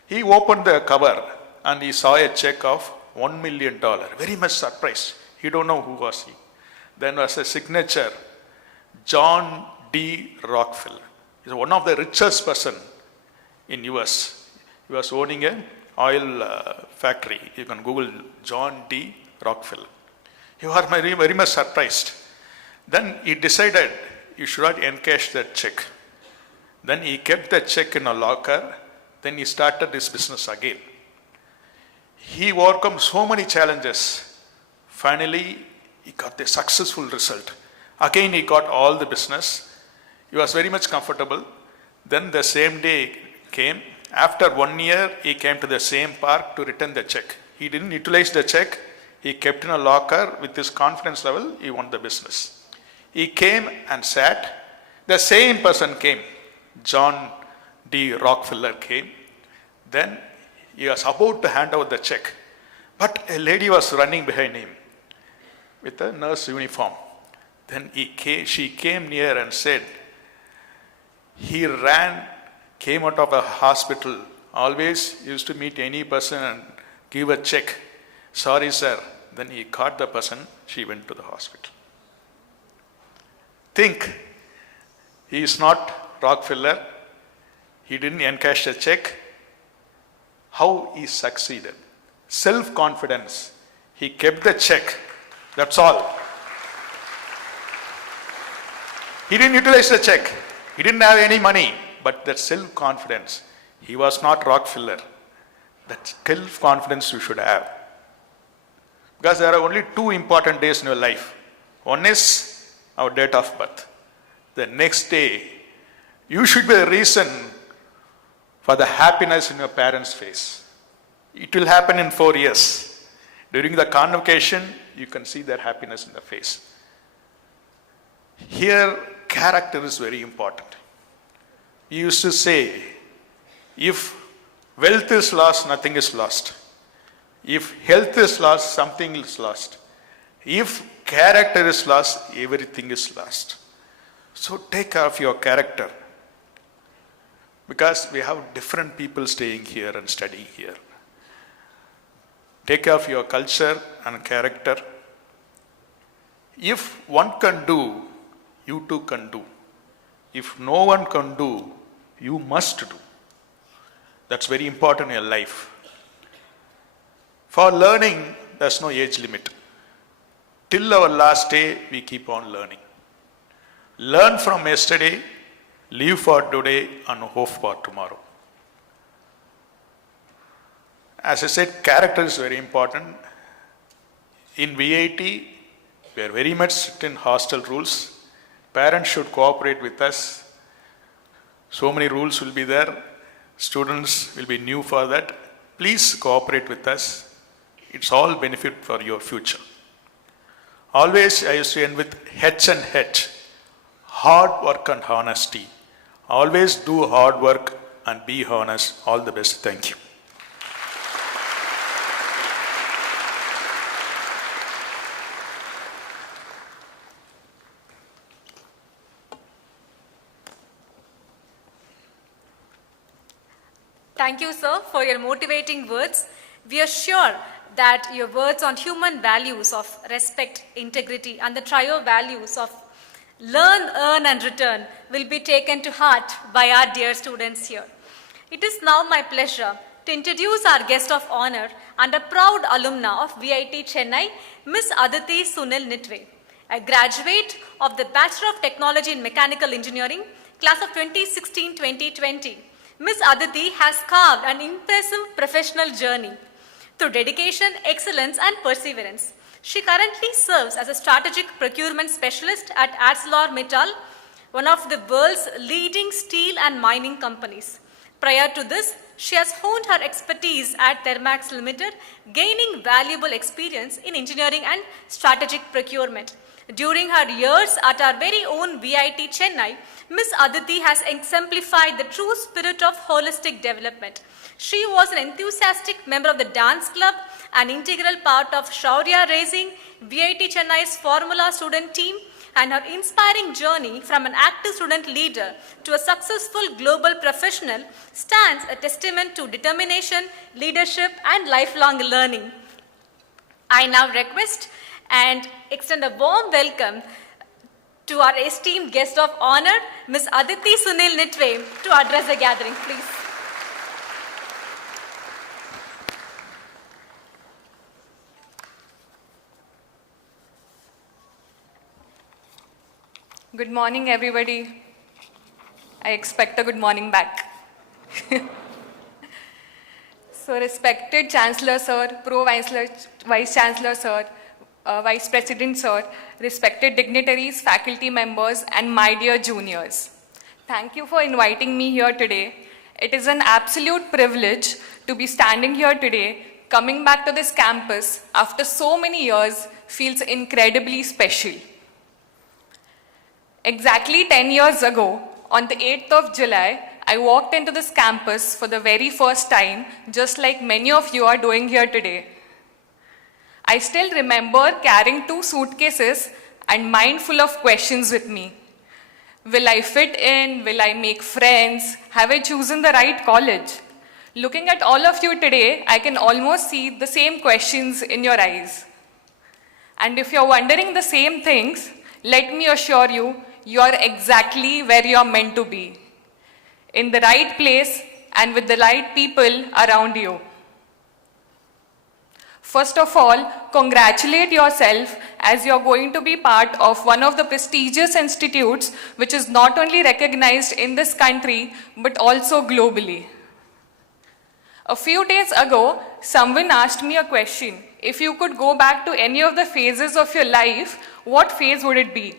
He opened the cover and he saw a check of $1 million. Very much surprised. He don't know who was he. Then was a signature, John D. Rockefeller. He's one of the richest person in US. He was owning a oil factory. You can Google John D. Rockefeller. He was very, very much surprised. Then he decided he should not encash that check. Then he kept the check in a locker. Then he started his business again. He overcome so many challenges. Finally, he got a successful result. Again, he got all the business. He was very much comfortable. Then the same day came. After 1 year, he came to the same park to return the check. He didn't utilize the check. He kept in a locker. With his confidence level, he won the business. He came and sat. The same person came. John D. Rockefeller came. Then he was about to hand over the check. But a lady was running behind him with a nurse uniform. Then she came near and said, he came out of a hospital, always used to meet any person and give a check. Sorry, sir. Then he caught the person, she went to the hospital. Think, he is not Rockefeller. He didn't encash the check. How he succeeded? Self-confidence. He kept the check. That's all. He didn't utilize the check. He didn't have any money. But that self-confidence. He was not Rockefeller. That self-confidence you should have. Because there are only 2 important days in your life. One is our date of birth. The next day, you should be the reason for the happiness in your parents' face. It will happen in 4 years. During the convocation, you can see their happiness in the face. Here, character is very important. We used to say, if wealth is lost, nothing is lost. If health is lost, something is lost. If character is lost, everything is lost. So take care of your character. Because we have different people staying here and studying here. Take care of your culture and character. If one can do, you too can do. If no one can do, you must do. That's very important in your life. For learning, there's no age limit. Till our last day, we keep on learning. Learn from yesterday, live for today, and hope for tomorrow. As I said, character is very important. In VIT, we are very much strict in hostel rules. Parents should cooperate with us. So many rules will be there. Students will be new for that. Please cooperate with us. It's all benefit for your future. Always I used to end with H and H. Hard work and honesty. Always do hard work and be honest. All the best. Thank you. Thank you, sir, for your motivating words. We are sure that your words on human values of respect, integrity, and the trio values of learn, earn, and return will be taken to heart by our dear students here. It is now my pleasure to introduce our guest of honor and a proud alumna of VIT Chennai, Miss Aditi Sunil Nitve, a graduate of the Bachelor of Technology in Mechanical Engineering, class of 2016-2020. Miss Aditi has carved an impressive professional journey through dedication, excellence, and perseverance. She currently serves as a strategic procurement specialist at ArcelorMittal, one of the world's leading steel and mining companies. Prior to this, she has honed her expertise at Thermax Limited, gaining valuable experience in engineering and strategic procurement. During her years at our very own VIT Chennai, Miss Aditi has exemplified the true spirit of holistic development. She was an enthusiastic member of the dance club, an integral part of Shaurya Racing, VIT Chennai's Formula student team, and her inspiring journey from an active student leader to a successful global professional stands a testament to determination, leadership, and lifelong learning. I now request and extend a warm welcome to our esteemed guest of honor, Ms. Aditi Sunil Nitve, to address the gathering, please. Good morning, everybody. I expect a good morning back. So, respected Chancellor Sir, Vice Chancellor Sir, Vice President Sir, respected dignitaries, faculty members, and my dear juniors. Thank you for inviting me here today. It is an absolute privilege to be standing here today. Coming back to this campus after so many years feels incredibly special. Exactly 10 years ago, on the 8th of July, I walked into this campus for the very first time, just like many of you are doing here today. I still remember carrying 2 suitcases and mind full of questions with me. Will I fit in? Will I make friends? Have I chosen the right college? Looking at all of you today, I can almost see the same questions in your eyes. And if you're wondering the same things, let me assure you, you're exactly where you're meant to be. In the right place and with the right people around you. First of all, congratulate yourself as you're going to be part of one of the prestigious institutes which is not only recognized in this country but also globally. A few days ago, someone asked me a question. If you could go back to any of the phases of your life, what phase would it be?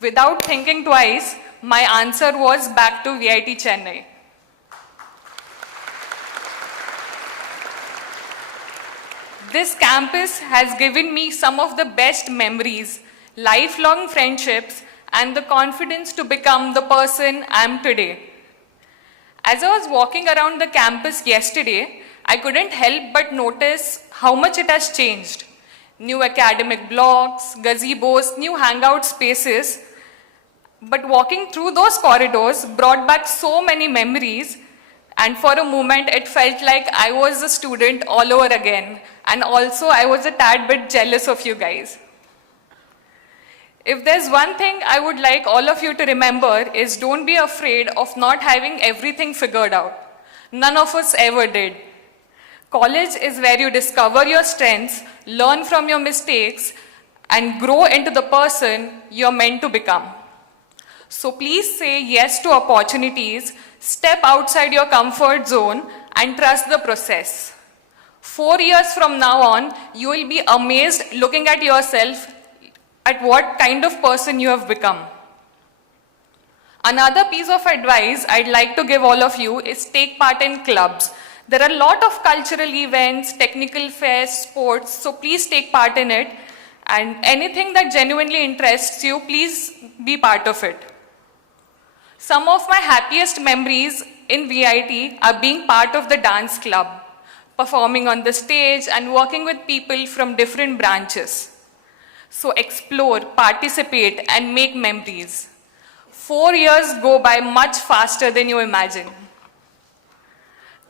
Without thinking twice, my answer was back to VIT Chennai. This campus has given me some of the best memories, lifelong friendships, and the confidence to become the person I am today. As I was walking around the campus yesterday, I couldn't help but notice how much it has changed. New academic blocks, gazebos, new hangout spaces. But walking through those corridors brought back so many memories, and for a moment it felt like I was a student all over again, and also I was a tad bit jealous of you guys. If there's one thing I would like all of you to remember is don't be afraid of not having everything figured out. None of us ever did. College is where you discover your strengths, learn from your mistakes, and grow into the person you're meant to become. So please say yes to opportunities, step outside your comfort zone, and trust the process. 4 years from now on, you will be amazed looking at yourself at what kind of person you have become. Another piece of advice I'd like to give all of you is take part in clubs. There are a lot of cultural events, technical fairs, sports, so please take part in it. And anything that genuinely interests you, please be part of it. Some of my happiest memories in VIT are being part of the dance club, performing on the stage and working with people from different branches. So explore, participate, and make memories. 4 years go by much faster than you imagine.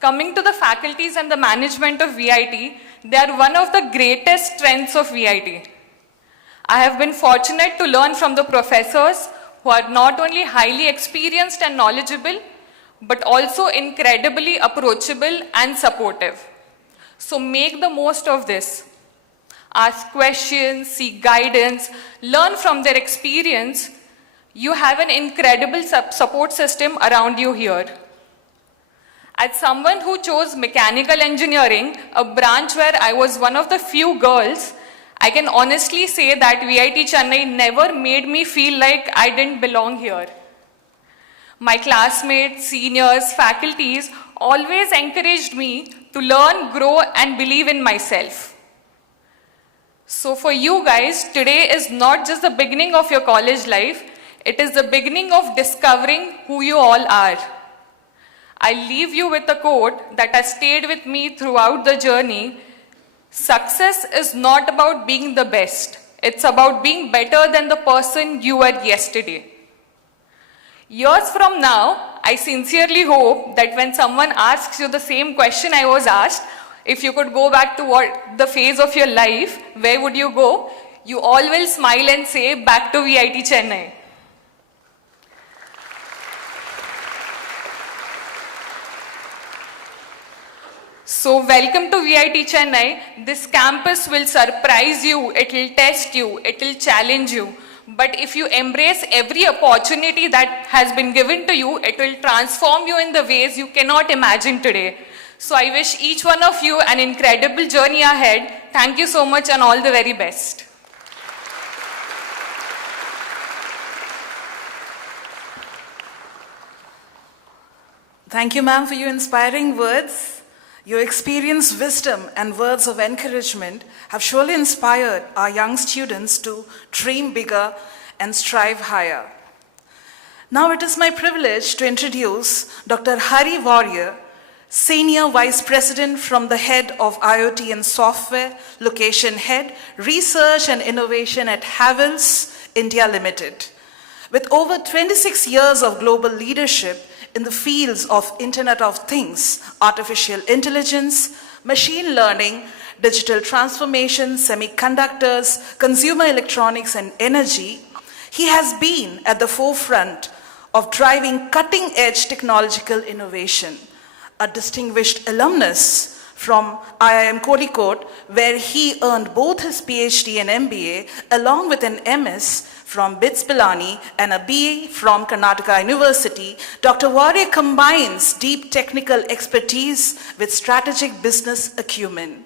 Coming to the faculties and the management of VIT, they are one of the greatest strengths of VIT. I have been fortunate to learn from the professors who are not only highly experienced and knowledgeable, but also incredibly approachable and supportive. So make the most of this. Ask questions, seek guidance, learn from their experience. You have an incredible support system around you here. As someone who chose mechanical engineering, a branch where I was one of the few girls, I can honestly say that VIT Chennai never made me feel like I didn't belong here. My classmates, seniors, faculties always encouraged me to learn, grow, and believe in myself. So for you guys, today is not just the beginning of your college life, it is the beginning of discovering who you all are. I leave you with a quote that has stayed with me throughout the journey. Success is not about being the best. It's about being better than the person you were yesterday. Years from now, I sincerely hope that when someone asks you the same question I was asked, if you could go back to the phase of your life, where would you go? You all will smile and say, back to VIT Chennai. So welcome to VIT Chennai. This campus will surprise you, it will test you, it will challenge you. But if you embrace every opportunity that has been given to you, it will transform you in the ways you cannot imagine today. So I wish each one of you an incredible journey ahead. Thank you so much and all the very best. Thank you, ma'am, for your inspiring words. Your experience, wisdom, and words of encouragement have surely inspired our young students to dream bigger and strive higher. Now it is my privilege to introduce Dr. Hari Warrior, Senior Vice President from the Head of IoT and Software, Location Head, Research and Innovation at Havells India Limited. With over 26 years of global leadership in the fields of Internet of Things, artificial intelligence, machine learning, digital transformation, semiconductors, consumer electronics, and energy, he has been at the forefront of driving cutting-edge technological innovation. A distinguished alumnus from IIM Kozhikode, where he earned both his PhD and MBA, along with an MS from BITS Pilani and a BA from Karnataka University, Dr. Warrior combines deep technical expertise with strategic business acumen.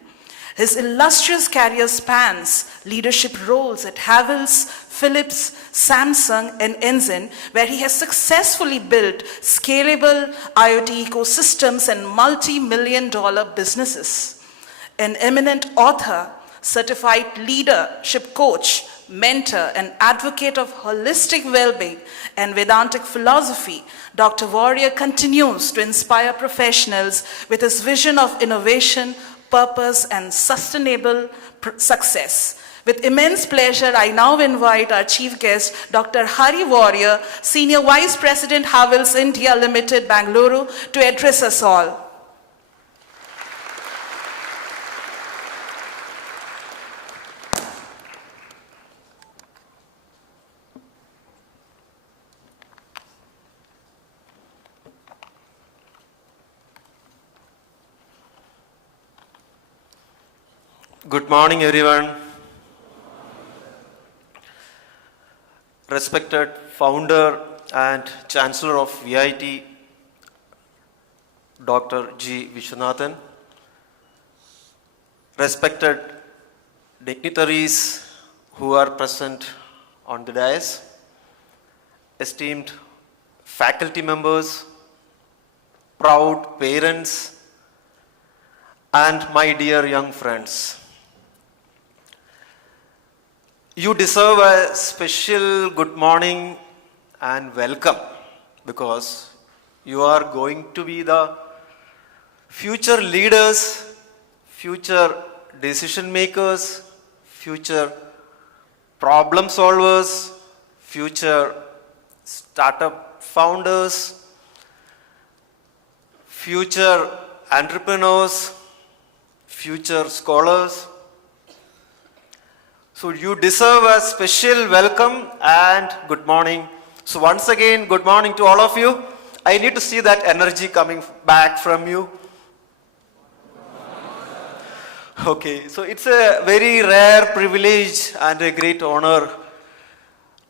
His illustrious career spans leadership roles at Havells, Philips, Samsung, and Ensign, where he has successfully built scalable IoT ecosystems and multi-million-dollar businesses. An eminent author, certified leadership coach, mentor, and advocate of holistic well-being and Vedantic philosophy, Dr. Warrior continues to inspire professionals with his vision of innovation, purpose, and sustainable success. With immense pleasure, I now invite our chief guest, Dr. Hari Warrior, Senior Vice President, Havells India Limited, Bangalore, to address us all. Good morning, everyone. Respected founder and Chancellor of VIT, Dr. G. Vishwanathan. Respected dignitaries who are present on the dais. Esteemed faculty members, proud parents, and my dear young friends. You deserve a special good morning and welcome because you are going to be the future leaders, future decision makers, future problem solvers, future startup founders, future entrepreneurs, future scholars. So you deserve a special welcome and good morning. So once again, good morning to all of you. I need to see that energy coming back from you. Okay, so it's a very rare privilege and a great honor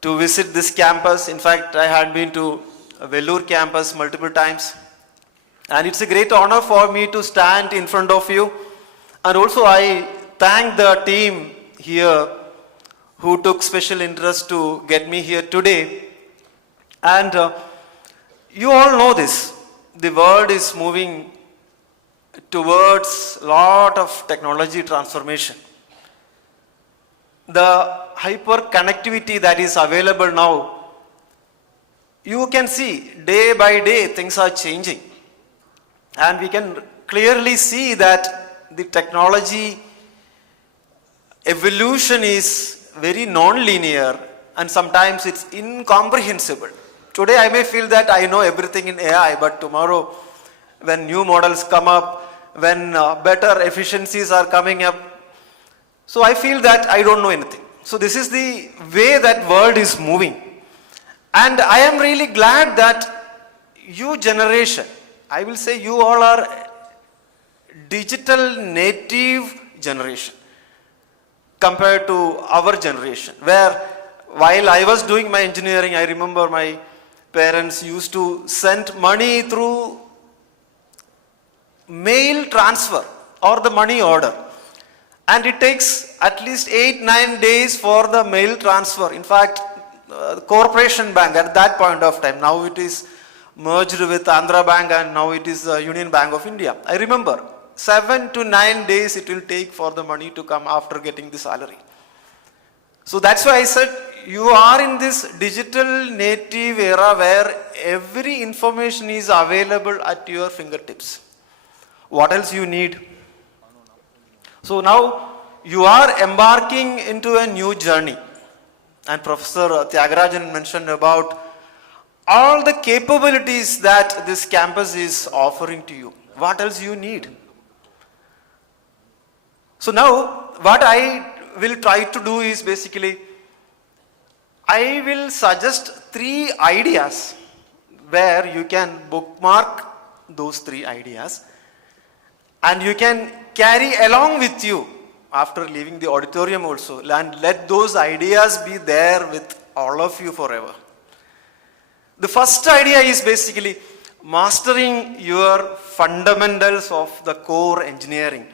to visit this campus. In fact, I had been to Vellore campus multiple times. And it's a great honor for me to stand in front of you. And also I thank the team here who took special interest to get me here today. And you all know this. The world is moving towards a lot of technology transformation. The hyper connectivity that is available now, you can see day by day things are changing. And we can clearly see that the technology evolution is very non-linear and sometimes it's incomprehensible. Today I may feel that I know everything in AI, but tomorrow when new models come up, when better efficiencies are coming up, so I feel that I don't know anything. So this is the way that world is moving. And I am really glad that you generation, I will say you all are digital native generation compared to our generation, where while I was doing my engineering, I remember my parents used to send money through mail transfer or the money order. And it takes at least 8-9 days for the mail transfer. In fact, the Corporation Bank at that point of time, now it is merged with Andhra Bank and now it is Union Bank of India. I remember 7 to 9 days it will take for the money to come after getting the salary. So that's why I said you are in this digital native era where every information is available at your fingertips. What else you need? So now you are embarking into a new journey. And Professor Tyagarajan mentioned about all the capabilities that this campus is offering to you. What else you need? So now what I will try to do is basically I will suggest 3 ideas where you can bookmark those 3 ideas and you can carry along with you after leaving the auditorium also, and let those ideas be there with all of you forever. The first idea is basically mastering your fundamentals of the core engineering.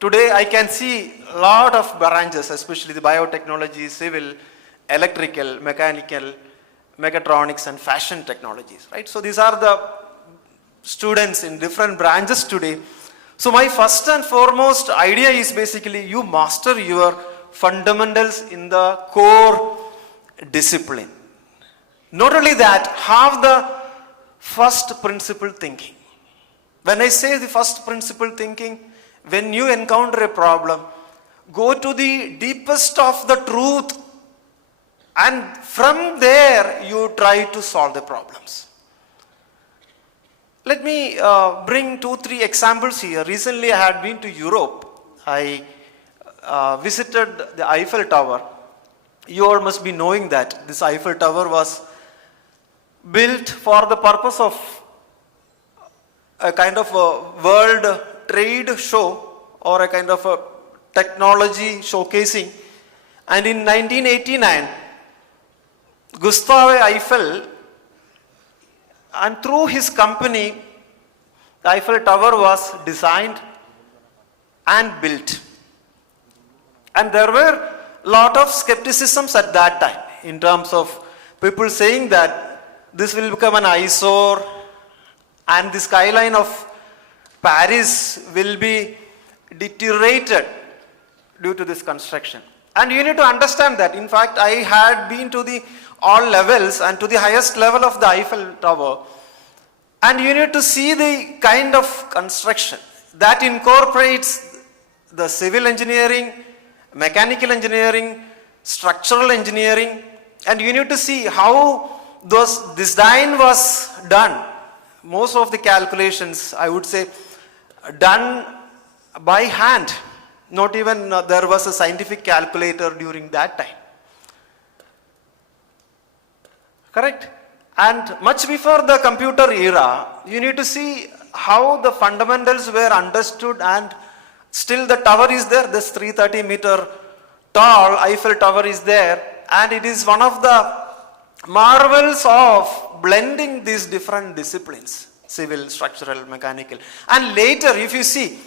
Today I can see a lot of branches, especially the biotechnology, civil, electrical, mechanical, mechatronics and fashion technologies, right? So these are the students in different branches today. So my first and foremost idea is basically you master your fundamentals in the core discipline. Not only that, have the first principle thinking. When I say the first principle thinking, when you encounter a problem, go to the deepest of the truth and from there you try to solve the problems. Let me bring 2-3 examples here. Recently I had been to Europe. I visited the Eiffel Tower. You all must be knowing that this Eiffel Tower was built for the purpose of a kind of a world trade show or a kind of a technology showcasing. And in 1989, Gustave Eiffel, and through his company, the Eiffel Tower was designed and built. And there were a lot of skepticisms at that time in terms of people saying that this will become an eyesore and the skyline of Paris will be deteriorated due to this construction. And you need to understand that. In fact, I had been to the all levels and to the highest level of the Eiffel Tower. And you need to see the kind of construction that incorporates the civil engineering, mechanical engineering, structural engineering, and you need to see how this design was done. Most of the calculations, I would say, done by hand. Not even there was a scientific calculator during that time. Correct? And much before the computer era, you need to see how the fundamentals were understood, and still the tower is there. This 330-meter tall Eiffel Tower is there, and it is one of the marvels of blending these different disciplines: civil, structural, mechanical. And later, if you see,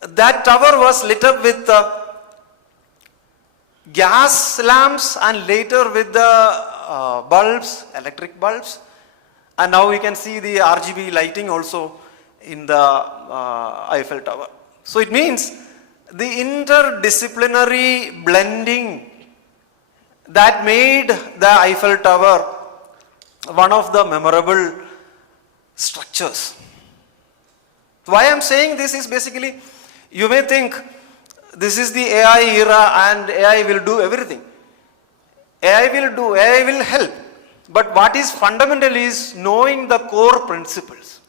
that tower was lit up with gas lamps, and later with the bulbs, electric bulbs. And now we can see the RGB lighting also in the Eiffel Tower. So it means the interdisciplinary blending that made the Eiffel Tower one of the memorable structures. Why I am saying this is basically, you may think this is the AI era and AI will do everything. AI will help. But what is fundamental is knowing the core principles.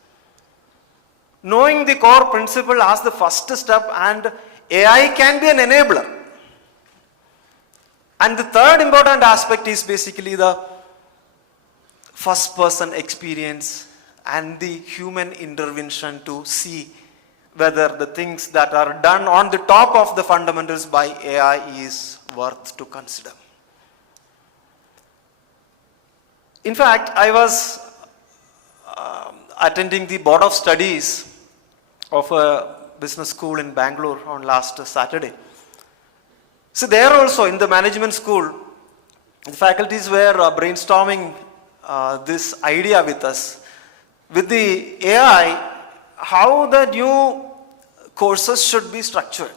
Knowing the core principle as the first step, and AI can be an enabler. And the third important aspect is basically the first person experience and the human intervention to see whether the things that are done on the top of the fundamentals by AI is worth to consider. In fact, I was attending the board of studies of a business school in Bangalore on last Saturday. So there also in the management school, the faculties were brainstorming this idea with us. With the AI, how the new courses should be structured.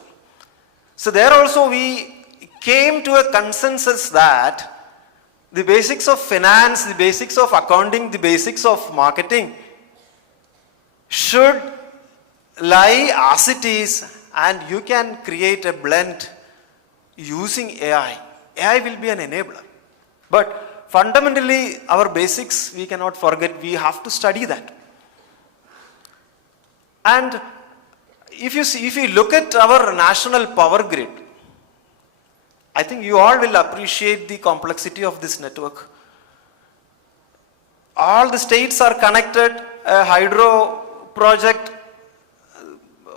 So there also we came to a consensus that the basics of finance, the basics of accounting, the basics of marketing should lie as it is, and you can create a blend using AI. AI will be an enabler. But fundamentally, our basics, we cannot forget, we have to study that. And if you look at our national power grid, I think you all will appreciate the complexity of this network. All the states are connected. A hydro project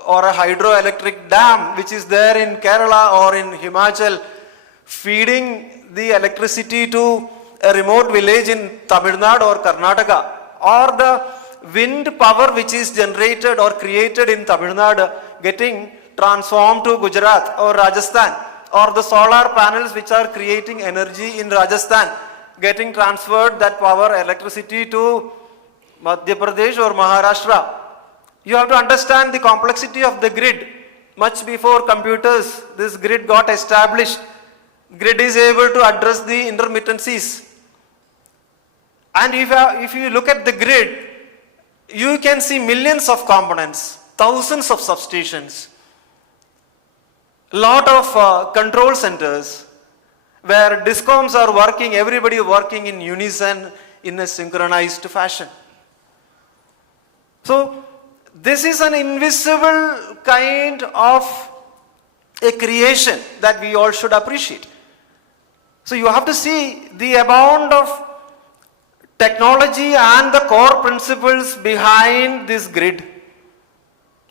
or a hydroelectric dam which is there in Kerala or in Himachal, feeding the electricity to a remote village in Tamil Nadu or Karnataka, or the wind power which is generated or created in Tamil Nadu getting transformed to Gujarat or Rajasthan, or the solar panels which are creating energy in Rajasthan getting transferred that power, electricity, to Madhya Pradesh or Maharashtra. You have to understand the complexity of the grid. Much before computers, this grid got established. Grid is able to address the intermittencies. And if you look at the grid, you can see millions of components, thousands of substations, lot of control centers where discoms are working, everybody working in unison in a synchronized fashion. So this is an invisible kind of a creation that we all should appreciate. So you have to see the amount of technology and the core principles behind this grid,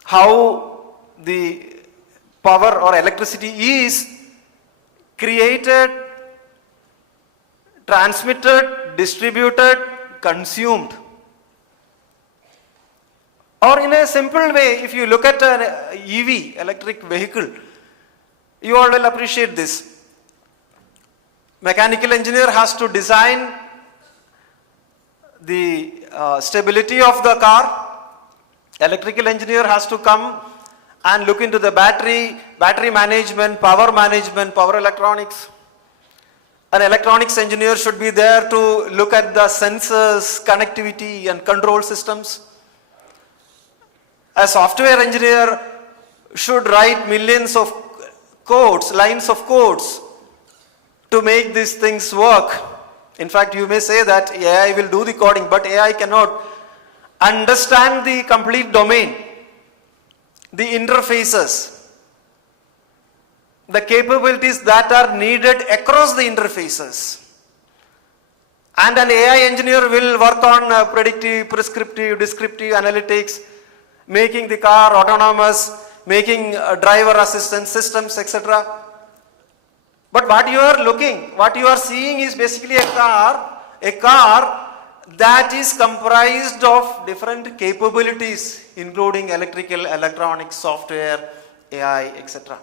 how the power or electricity is created, transmitted, distributed, consumed. Or in a simple way, if you look at an EV, electric vehicle, you all will appreciate this. Mechanical engineer has to design the stability of the car. Electrical engineer has to come and look into the battery management, power electronics. An electronics engineer should be there to look at the sensors, connectivity and control systems. A software engineer should write millions of codes, lines of codes to make these things work. In fact, you may say that AI will do the coding, but AI cannot understand the complete domain. the interfaces, the capabilities that are needed across the interfaces. And an AI engineer will work on predictive, prescriptive, descriptive analytics, making the car autonomous, making driver assistance systems, etc. But what you are seeing is basically a car that is comprised of different capabilities, including electrical, electronics, software, AI, etc.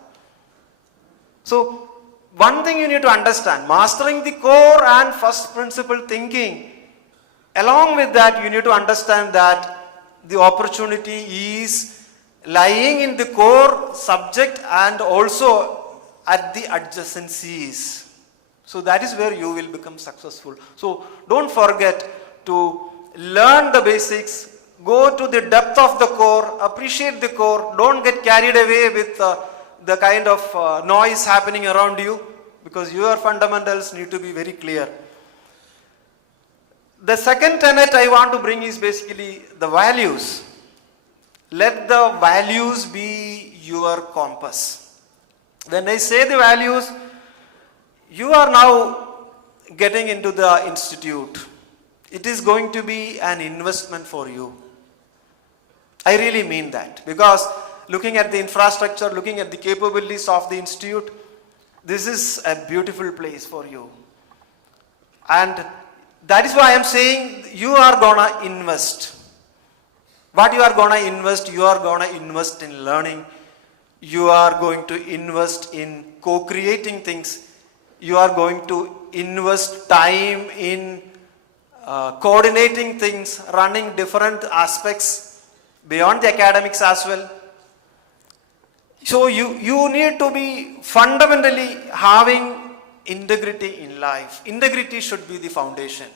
So, one thing you need to understand, mastering the core and first principle thinking, along with that you need to understand that the opportunity is lying in the core subject and also at the adjacencies. So that is where you will become successful. So don't forget to learn the basics, go to the depth of the core, appreciate the core, don't get carried away with the kind of noise happening around you, because your fundamentals need to be very clear. The second tenet I want to bring is basically the values. Let the values be your compass. When I say the values, you are now getting into the institute. It is going to be an investment for you. I really mean that, because looking at the infrastructure, looking at the capabilities of the institute, this is a beautiful place for you. And that is why I am saying you are gonna invest. What you are gonna invest? You are gonna invest in learning. You are going to invest in co-creating things. You are going to invest time in coordinating things, running different aspects beyond the academics as well. So you need to be fundamentally having integrity in life. Integrity should be the foundation.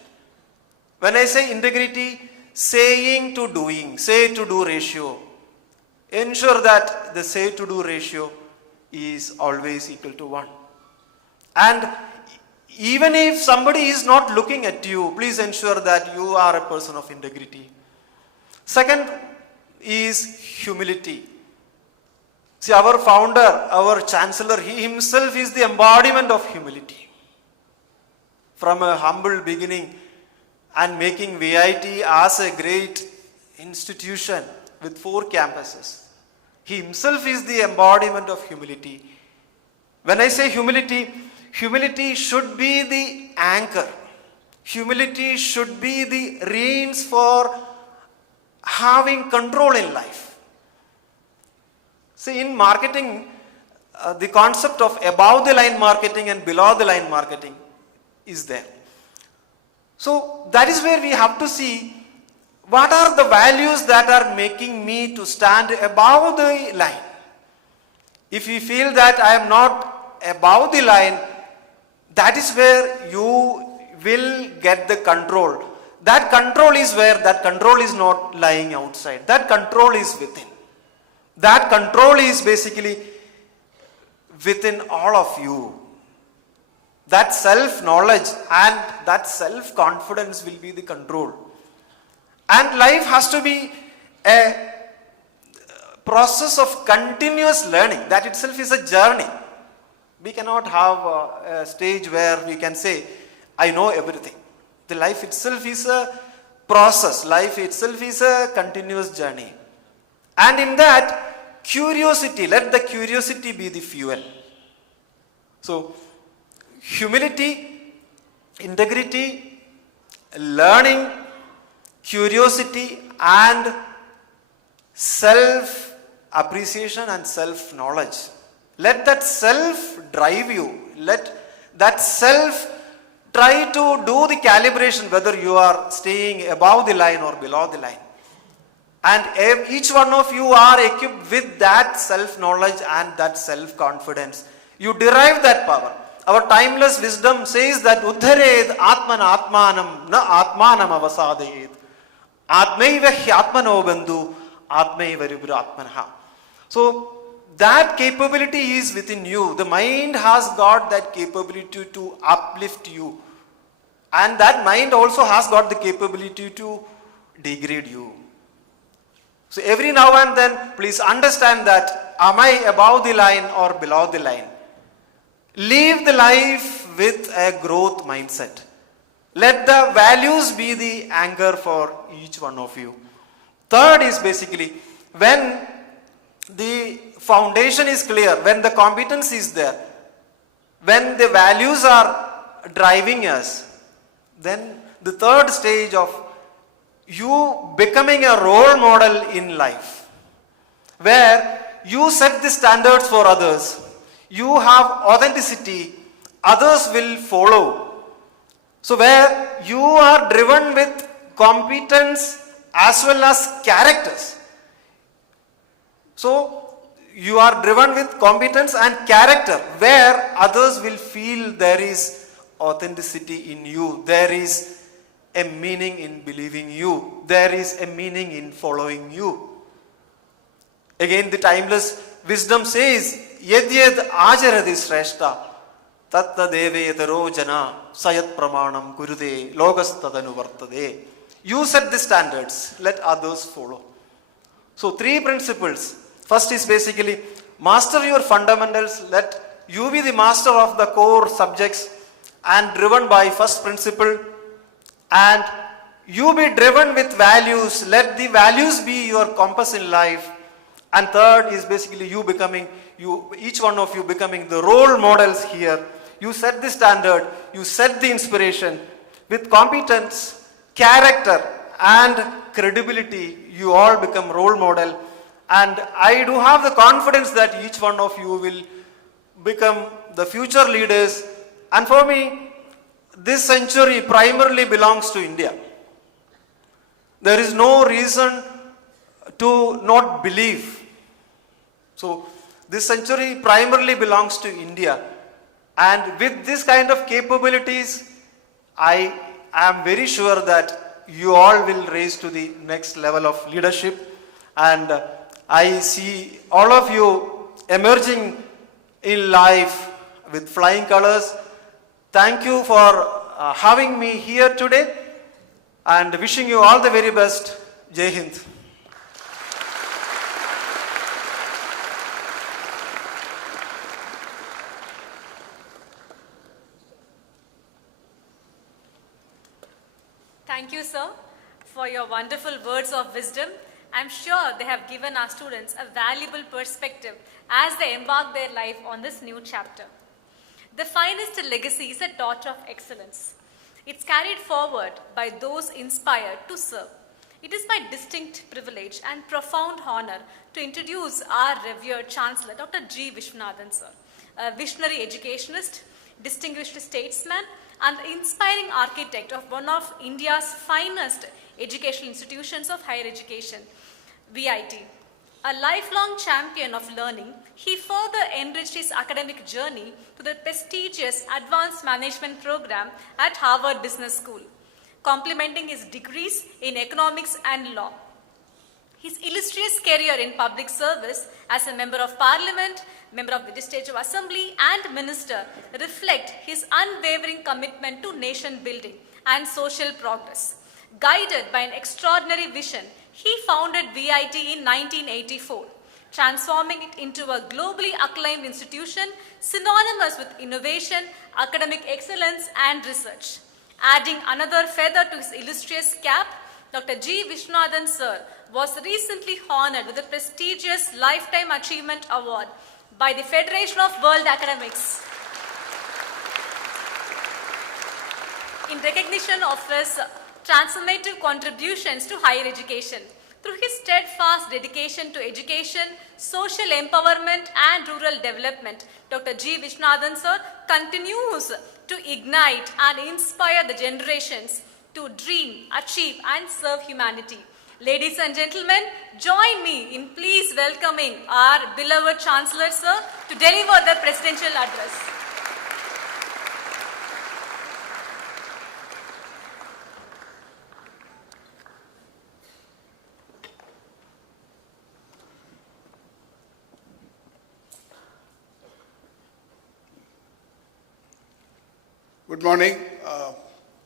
When I say integrity, saying to doing, say to do ratio. Ensure that the say to do ratio is always equal to 1. And even if somebody is not looking at you, please ensure that you are a person of integrity. Second is humility. See, our founder, our chancellor, he himself is the embodiment of humility. From a humble beginning and making VIT as a great institution with 4 campuses. He himself is the embodiment of humility. When I say humility, humility should be the anchor. Humility should be the reins for having control in life. See, in marketing, the concept of above the line marketing and below the line marketing is there. So that is where we have to see what are the values that are making me to stand above the line. If you feel that I am not above the line, that is where you will get the control. That control is where, that control is not lying outside. That control is within. That control is basically within all of you. That self-knowledge and that self-confidence will be the control. And life has to be a process of continuous learning. That itself is a journey. We cannot have a stage where we can say, I know everything. The life itself is a process. Life itself is a continuous journey. And in that, curiosity, let the curiosity be the fuel. So, humility, integrity, learning, curiosity, and self-appreciation and self-knowledge. Let that self drive you. Let that self try to do the calibration whether you are staying above the line or below the line. And each one of you are equipped with that self-knowledge and that self-confidence. You derive that power. Our timeless wisdom says that Uddhared Atman Atmanam na Atmanam avasadayed. Atmaiva Atmano Bandhu Atmaiva Ribra Atmanha. So that capability is within you. The mind has got that capability to uplift you. And that mind also has got the capability to degrade you. So every now and then, please understand that, am I above the line or below the line? Live the life with a growth mindset. Let the values be the anchor for each one of you. Third is basically, when the foundation is clear, when the competence is there, when the values are driving us, then the third stage of you becoming a role model in life, where you set the standards for others, you have authenticity, others will follow. So where you are driven with competence as well as characters. So you are driven with competence and character, where others will feel there is authenticity in you, there is a meaning in believing you, there is a meaning in following you. Again, the timeless wisdom says, yed yed ajaradi shreshta tatta devetaro jana sayat pramanam kurude logastadanu vartade. You set the standards, let others follow. So three principles. First is basically, master your fundamentals, let you be the master of the core subjects and driven by first principle, and you be driven with values, let the values be your compass in life. And third is basically each one of you becoming the role models here. You set the standard, you set the inspiration. With competence, character and credibility, you all become role model. And I do have the confidence that each one of you will become the future leaders. And for me, this century primarily belongs to India. There is no reason to not believe. So this century primarily belongs to India. And with this kind of capabilities, I am very sure that you all will raise to the next level of leadership. And I see all of you emerging in life with flying colors. Thank you for having me here today, and wishing you all the very best. Jai Hind. Thank you, sir, for your wonderful words of wisdom. I'm sure they have given our students a valuable perspective as they embark their life on this new chapter. The finest legacy is a torch of excellence. It's carried forward by those inspired to serve. It is my distinct privilege and profound honor to introduce our revered Chancellor, Dr. G. Vishwanathan, sir, a visionary educationist, distinguished statesman, and the inspiring architect of one of India's finest educational institutions of higher education, VIT. A lifelong champion of learning, he further enriched his academic journey to the prestigious Advanced Management program at Harvard Business School, complementing his degrees in economics and law. His illustrious career in public service as a member of parliament, member of the Legislative Assembly and minister reflect his unwavering commitment to nation building and social progress. Guided by an extraordinary vision, he founded VIT in 1984, transforming it into a globally acclaimed institution synonymous with innovation, academic excellence and research. Adding another feather to his illustrious cap, Dr. G. Vishwanathan, sir, was recently honored with the prestigious Lifetime Achievement Award by the Federation of World Academics in recognition of his transformative contributions to higher education. Through his steadfast dedication to education, social empowerment and rural development, Dr. G. Vishwanathan, sir, continues to ignite and inspire the generations to dream, achieve and serve humanity. Ladies and gentlemen, join me in please welcoming our beloved Chancellor, sir, to deliver the presidential address. Good morning.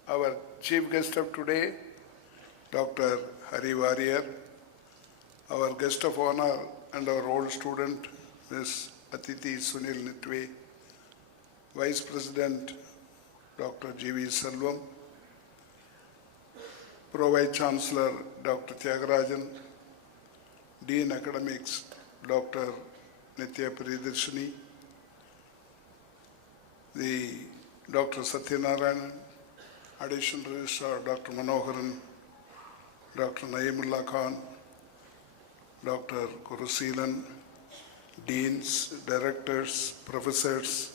Our chief guest of today, Dr. Hari Warrior, our guest of honor and our old student, Ms. Atiti Sunil Nitwe, Vice President Dr. G.V. Selvam, Pro-Vice Chancellor Dr. Tyagarajan, Dean Academics Dr. Nitya Priyadarshini, the Dr. Satyanarayanan, Additional Registrar Dr. Manoharan, Dr. Naeemullah Khan, Dr. Kuruseelan, Deans, Directors, Professors,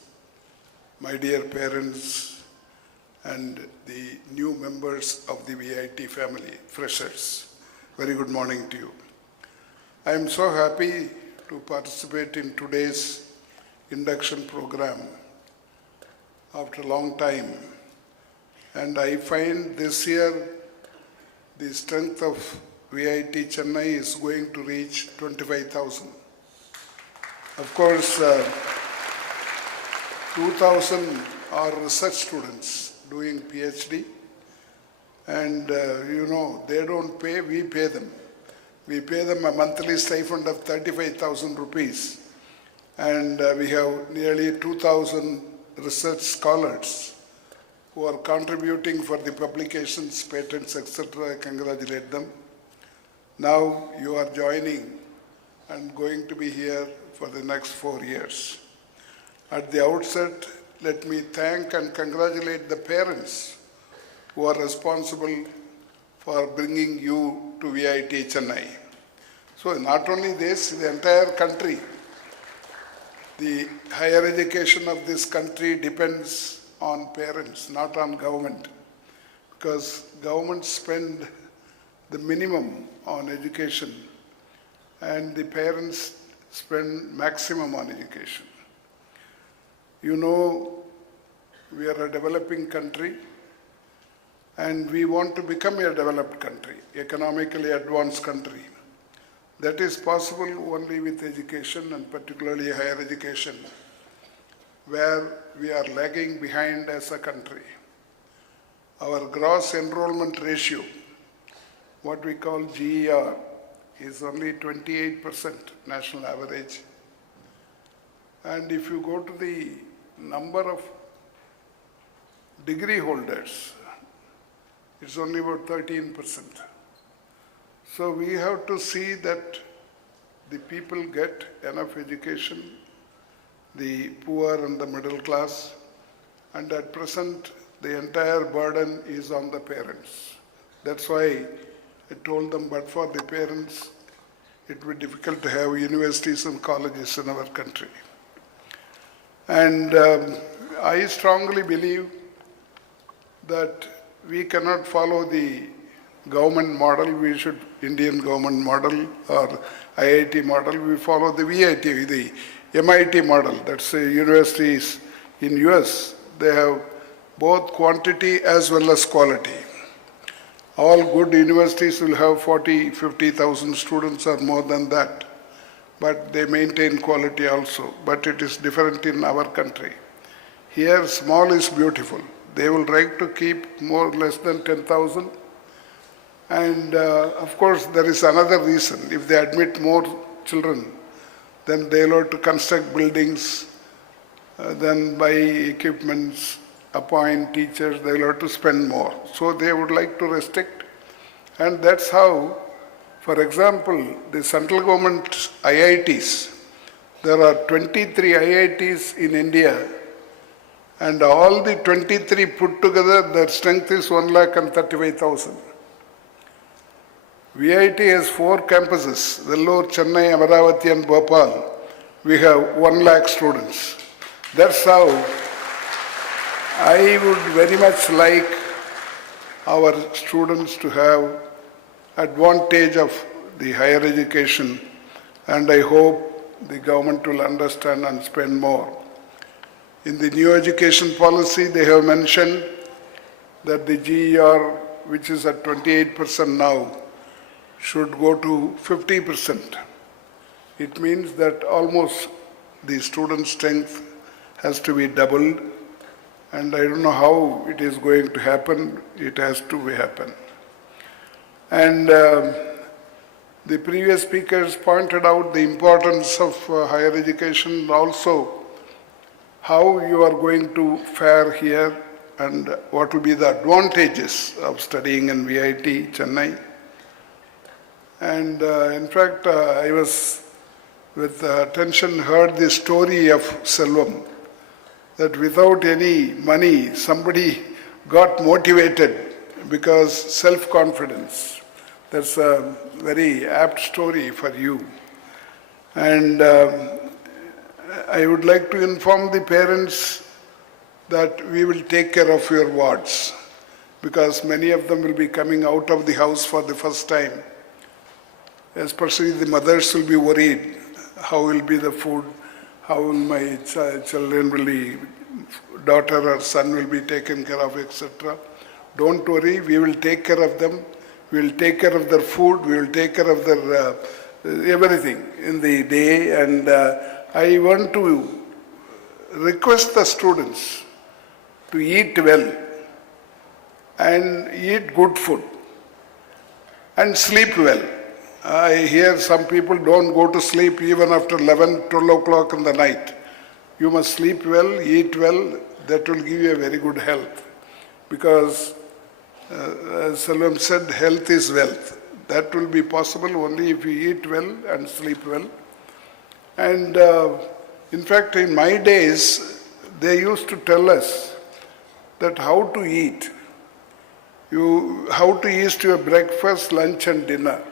my dear parents, and the new members of the VIT family, freshers. Very good morning to you. I am so happy to participate in today's induction program after a long time. And I find this year the strength of VIT Chennai is going to reach 25,000. Of course, 2,000 are research students doing PhD, and they don't pay, we pay them. We pay them a monthly stipend of 35,000 rupees, and we have nearly 2,000 research scholars who are contributing for the publications, patents, etc. I congratulate them. Now you are joining and going to be here for the next 4 years. At the outset, let me thank and congratulate the parents who are responsible for bringing you to VIT Chennai. So not only this, the entire country, the higher education of this country depends on parents, not on government, because governments spend the minimum on education and the parents spend maximum on education. You know, we are a developing country and we want to become a developed country, economically advanced country. That is possible only with education, and particularly higher education, where we are lagging behind as a country. Our gross enrollment ratio, what we call GER, is only 28% national average. And if you go to the number of degree holders, it's only about 13%. So we have to see that the people get enough education, the poor and the middle class, and at present the entire burden is on the parents. That's why I told them, but for the parents, it would be difficult to have universities and colleges in our country. And I strongly believe that we cannot follow the government model. We should, Indian government model or IIT model, we follow the VIT, the MIT model. That's universities in US. They have both quantity as well as quality. All good universities will have 40, 50,000 students or more than that, but they maintain quality also. But it is different in our country. Here, small is beautiful. They will try to keep more or less than 10,000. And of course, there is another reason. If they admit more children, then they will have to construct buildings, then buy equipments, appoint teachers, they will have to spend more. So they would like to restrict. And that's how, for example, the central government IITs, there are 23 IITs in India, and all the 23 put together, their strength is 135,000. VIT has 4 campuses, Vellore, Chennai, Amaravati and Bhopal. We have 1 lakh students. That's how I would very much like our students to have advantage of the higher education, and I hope the government will understand and spend more. In the new education policy, they have mentioned that the GER, which is at 28% now, should go to 50%. It means that almost the student strength has to be doubled, and I don't know how it is going to happen. It has to happen. And The previous speakers pointed out the importance of higher education, also how you are going to fare here and what will be the advantages of studying in VIT Chennai. And in fact, I was with attention heard the story of Selvam, that without any money, somebody got motivated because self-confidence. That's a very apt story for you. And I would like to inform the parents that we will take care of your wards, because many of them will be coming out of the house for the first time. Especially the mothers will be worried. How will be the food? How will my children will be, daughter or son will be taken care of, etc. Don't worry, we will take care of them. We will take care of their food. We will take care of their everything in the day. And I want to request the students to eat well and eat good food and sleep well. I hear some people don't go to sleep even after 11, 12 o'clock in the night. You must sleep well, eat well. That will give you a very good health. Because as Selvam said, health is wealth. That will be possible only if you eat well and sleep well. And in fact, in my days, they used to tell us that how to eat. How to eat your breakfast, lunch and dinner.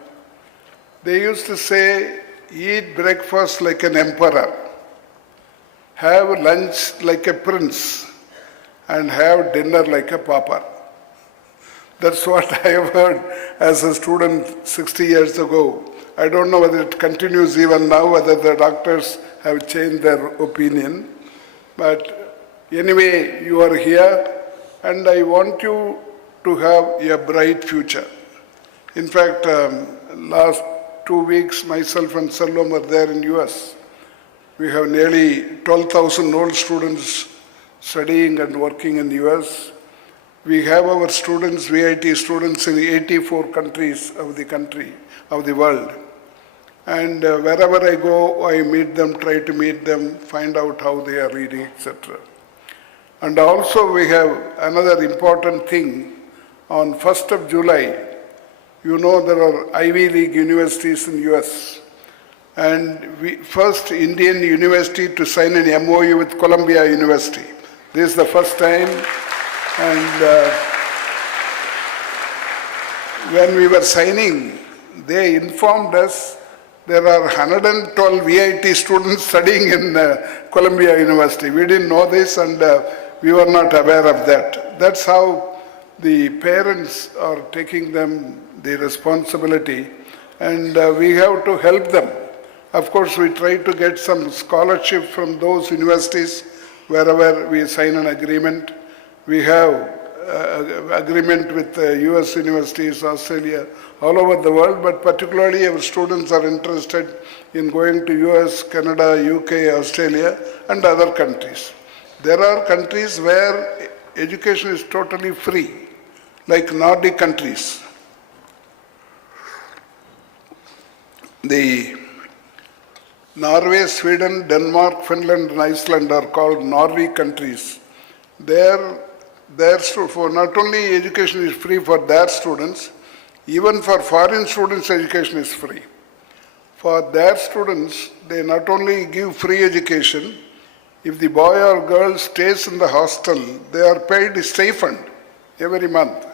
They used to say, eat breakfast like an emperor, have lunch like a prince, and have dinner like a pauper. That's what I have heard as a student 60 years ago. I don't know whether it continues even now, whether the doctors have changed their opinion. But anyway, you are here, and I want you to have a bright future. In fact, last 2 weeks, myself and Selvam were there in US. We have nearly 12,000 old students studying and working in US. We have our students, VIT students, in 84 countries of the world. And wherever I go, I meet them, try to meet them, find out how they are reading, etc. And also we have another important thing. On 1st of July, you know there are Ivy League universities in US. And first Indian university to sign an MOU with Columbia University. This is the first time. And when we were signing, they informed us there are 112 VIT students studying in Columbia University. We didn't know this, and we were not aware of that. That's how the parents are taking them the responsibility, and we have to help them. Of course, we try to get some scholarship from those universities wherever we sign an agreement. We have agreement with US universities, Australia, all over the world, but particularly our students are interested in going to US, Canada, UK, Australia, and other countries. There are countries where education is totally free, like Nordic countries. The Norway, Sweden, Denmark, Finland, and Iceland are called Nordic countries. For not only education is free for their students, even for foreign students education is free. For their students, they not only give free education, if the boy or girl stays in the hostel, they are paid stipend every month.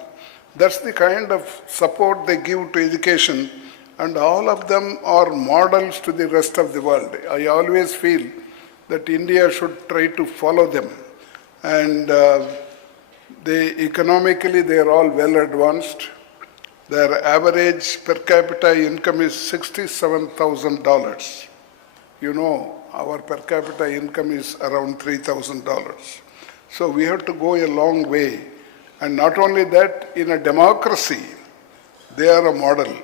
That's the kind of support they give to education, and all of them are models to the rest of the world. I always feel that India should try to follow them. And economically, they are all well advanced. Their average per capita income is $67,000. You know, our per capita income is around $3,000. So we have to go a long way. And not only that, in a democracy, they are a model.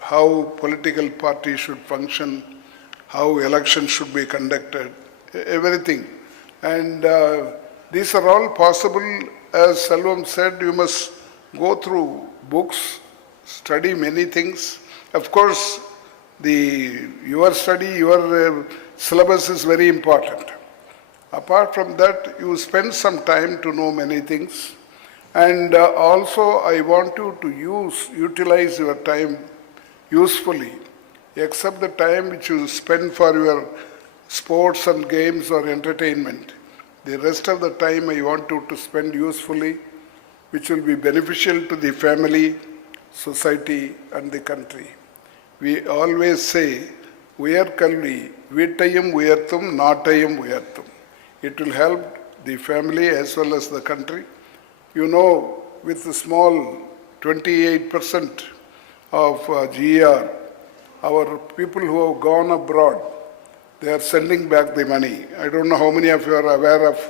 How political parties should function, how elections should be conducted, everything. And these are all possible. As Selvam said, you must go through books, study many things, Of course, your study, your syllabus is very important. Apart from that, you spend some time to know many things. And also, I want you to utilize your time usefully, except the time which you spend for your sports and games or entertainment. The rest of the time I want you to spend usefully, which will be beneficial to the family, society and the country. We always say, Uyar Kalvi, Vittayum Uyarthum, Nattayum Uyarthum. It will help the family as well as the country. You know, with the small 28% of GER, our people who have gone abroad, they are sending back the money. I don't know how many of you are aware of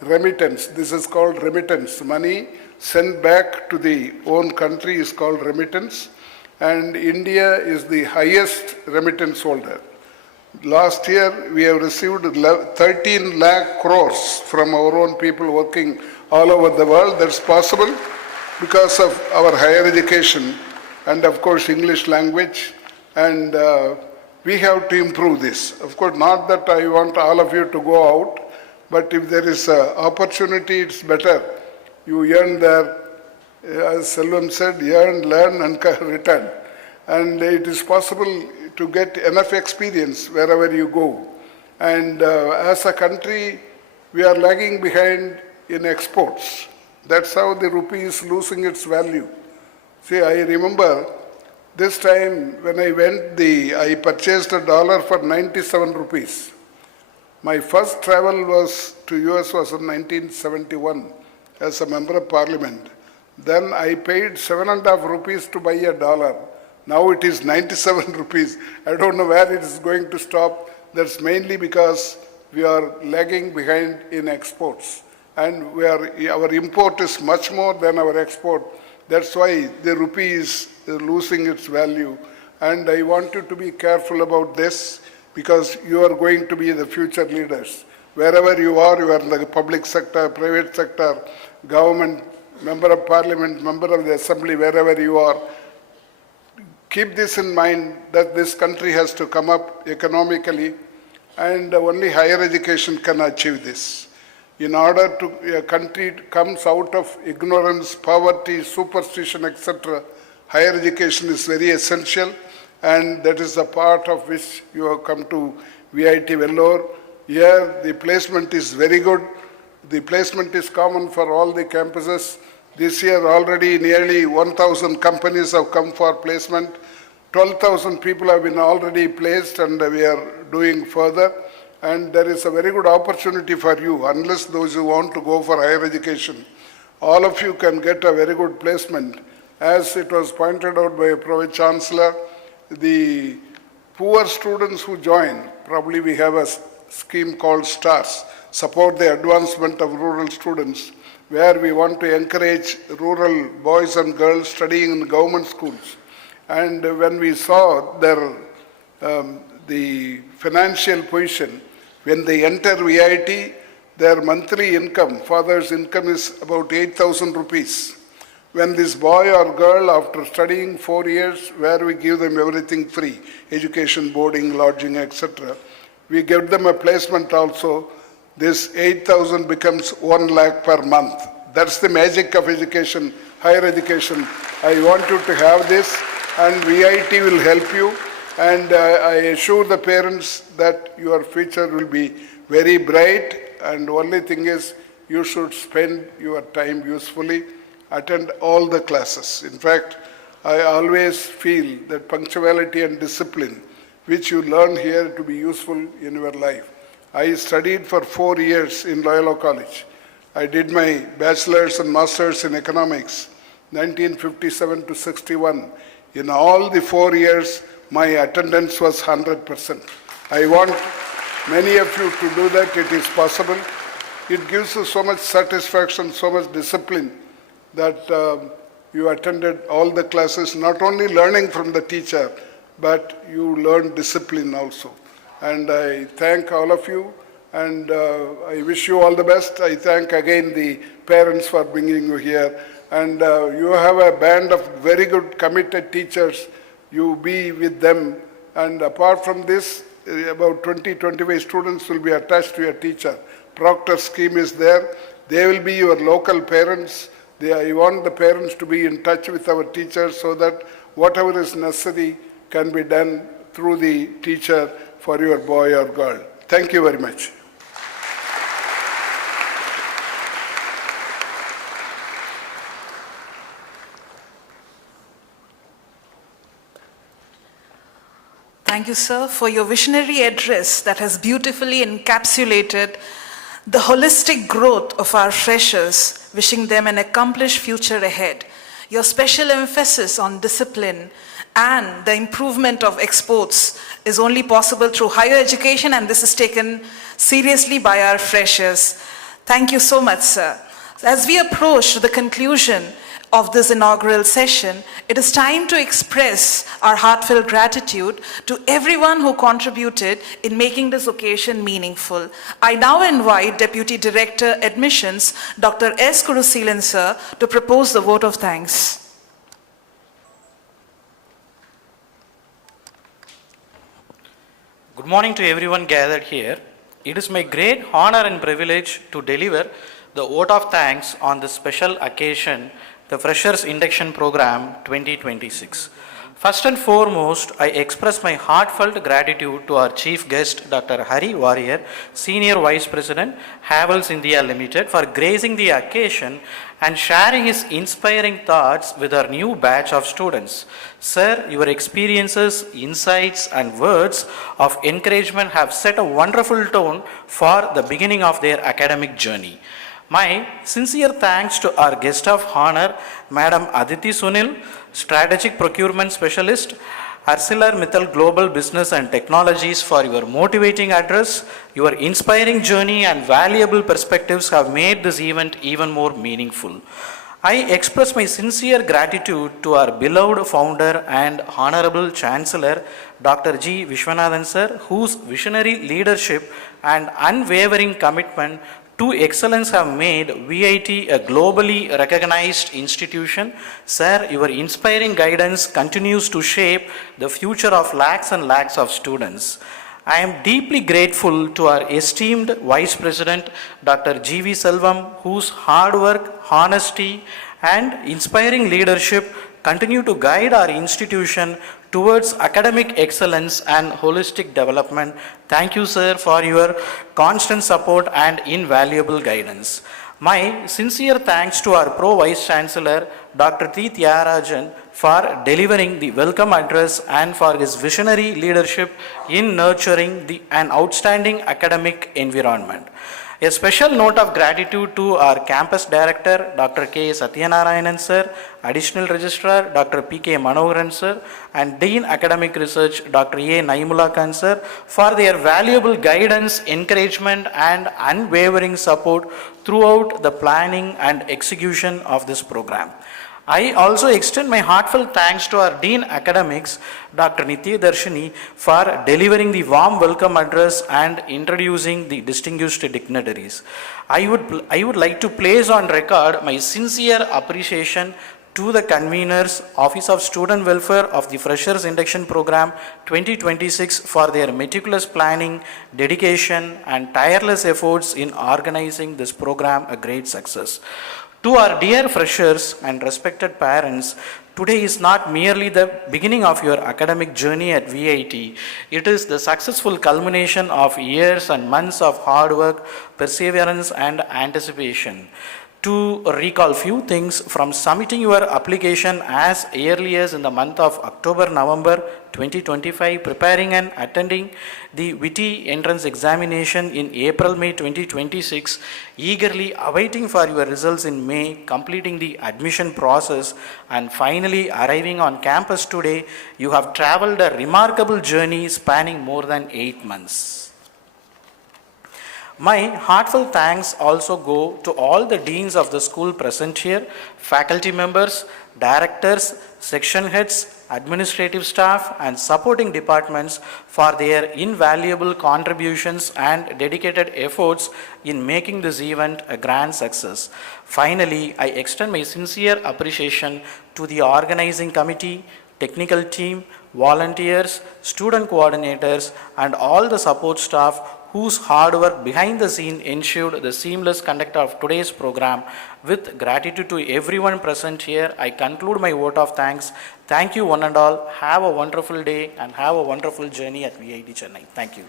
remittance. This is called remittance. Money sent back to the own country is called remittance. And India is the highest remittance holder. Last year, we have received 13 lakh crores from our own people working all over the world. That's possible because of our higher education and, of course, English language. And we have to improve this. Of course, not that I want all of you to go out, but if there is an opportunity, it's better. You earn there, as Selvam said, earn, learn, and return. And it is possible to get enough experience wherever you go. And as a country, we are lagging behind in exports. That's how the rupee is losing its value. See, I remember this time when I went, I purchased a dollar for 97 rupees. My first travel to US was in 1971 as a member of parliament. Then I paid 7.5 rupees to buy a dollar. Now it is 97 rupees. I don't know where it is going to stop. That's mainly because we are lagging behind in exports. And our import is much more than our export. That's why the rupee is losing its value. And I want you to be careful about this because you are going to be the future leaders. Wherever you are in the public sector, private sector, government, member of parliament, member of the assembly, wherever you are, keep this in mind that this country has to come up economically and only higher education can achieve this. In order to a country comes out of ignorance, poverty, superstition, etc., higher education is very essential and that is the part of which you have come to VIT Vellore. Here the placement is very good. The placement is common for all the campuses. This year already nearly 1,000 companies have come for placement. 12,000 people have been already placed and we are doing further. And there is a very good opportunity for you, unless those who want to go for higher education. All of you can get a very good placement. As it was pointed out by a Pro-Chancellor, the poor students who join, probably we have a scheme called STARS, support the advancement of rural students, where we want to encourage rural boys and girls studying in government schools. And when we saw the financial position, when they enter VIT, their monthly income, father's income is about 8,000 rupees. When this boy or girl, after studying 4 years, where we give them everything free, education, boarding, lodging, etc., we give them a placement also. This 8,000 becomes 1 lakh per month. That's the magic of education, higher education. I want you to have this and VIT will help you. And I assure the parents that your future will be very bright and only thing is you should spend your time usefully, attend all the classes. In fact, I always feel that punctuality and discipline, which you learn here, to be useful in your life. I studied for 4 years in Loyola College. I did my bachelor's and master's in economics, 1957 to 61. In all the 4 years, my attendance was 100%. I want many of you to do that. It is possible. It gives you so much satisfaction, so much discipline that you attended all the classes, not only learning from the teacher, but you learn discipline also. And I thank all of you and I wish you all the best. I thank again the parents for bringing you here. And you have a band of very good committed teachers you be with them. And apart from this, about 20-25 students will be attached to your teacher. Proctor scheme is there. They will be your local parents. You want the parents to be in touch with our teachers so that whatever is necessary can be done through the teacher for your boy or girl. Thank you very much. Thank you, sir, for your visionary address that has beautifully encapsulated the holistic growth of our freshers, wishing them an accomplished future ahead. Your special emphasis on discipline and the improvement of exports is only possible through higher education, and this is taken seriously by our freshers. Thank you so much, sir. As we approach the conclusion of this inaugural session, it is time to express our heartfelt gratitude to everyone who contributed in making this occasion meaningful. I now invite Deputy Director Admissions, Dr. S. Kuruseelan, sir, to propose the vote of thanks. Good morning to everyone gathered here. It is my great honor and privilege to deliver the vote of thanks on this special occasion, the Freshers Induction Program 2026. First and foremost, I express my heartfelt gratitude to our chief guest, Dr. Hari Warrior, Senior Vice President, Havels India Limited, for gracing the occasion and sharing his inspiring thoughts with our new batch of students. Sir, your experiences, insights, and words of encouragement have set a wonderful tone for the beginning of their academic journey. My sincere thanks to our guest of honor, Madam Aditi Sunil, Strategic Procurement Specialist, ArcelorMittal Global Business and Technologies, for your motivating address. Your inspiring journey and valuable perspectives have made this event even more meaningful. I express my sincere gratitude to our beloved founder and Honorable Chancellor, Dr. G. Vishwanathan sir, whose visionary leadership and unwavering commitment to excellence have made VIT a globally recognized institution. Sir, your inspiring guidance continues to shape the future of lakhs and lakhs of students. I am deeply grateful to our esteemed Vice President, Dr. G.V. Selvam, whose hard work, honesty, and inspiring leadership continue to guide our institution towards academic excellence and holistic development. Thank you, sir, for your constant support and invaluable guidance. My sincere thanks to our Pro Vice Chancellor, Dr. T. Tyagarajan, for delivering the welcome address and for his visionary leadership in nurturing an outstanding academic environment. A special note of gratitude to our campus director, Dr. K. Satyanarayanan sir, additional registrar, Dr. P. K. Manoharan sir, and Dean Academic Research, Dr. A. Naimullah Khan sir, for their valuable guidance, encouragement, and unwavering support throughout the planning and execution of this program. I also extend my heartfelt thanks to our Dean Academics, Dr. Nitya Darshini, for delivering the warm welcome address and introducing the distinguished dignitaries. I would like to place on record my sincere appreciation to the conveners, Office of Student Welfare of the Freshers Induction Program 2026 for their meticulous planning, dedication, and tireless efforts in organizing this program a great success. To our dear freshers and respected parents, today is not merely the beginning of your academic journey at VIT, it is the successful culmination of years and months of hard work, perseverance, and anticipation. To recall few things, from submitting your application as early as in the month of October-November 2025, preparing and attending the WITI entrance examination in April-May 2026, eagerly awaiting for your results in May, completing the admission process, and finally arriving on campus today, you have traveled a remarkable journey spanning more than 8 months. My heartfelt thanks also go to all the deans of the school present here, faculty members, directors, section heads, administrative staff, and supporting departments for their invaluable contributions and dedicated efforts in making this event a grand success. Finally, I extend my sincere appreciation to the organizing committee, technical team, volunteers, student coordinators, and all the support staff whose hard work behind the scene ensured the seamless conduct of today's program. With gratitude to everyone present here, I conclude my vote of thanks. Thank you one and all. Have a wonderful day and have a wonderful journey at VIT Chennai. Thank you.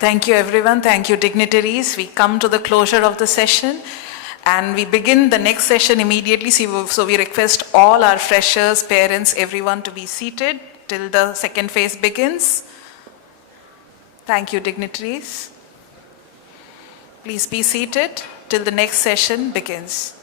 Thank you, everyone. Thank you, dignitaries. We come to the closure of the session and we begin the next session immediately. So we request all our freshers, parents, everyone to be seated till the second phase begins. Thank you, dignitaries. Please be seated till the next session begins.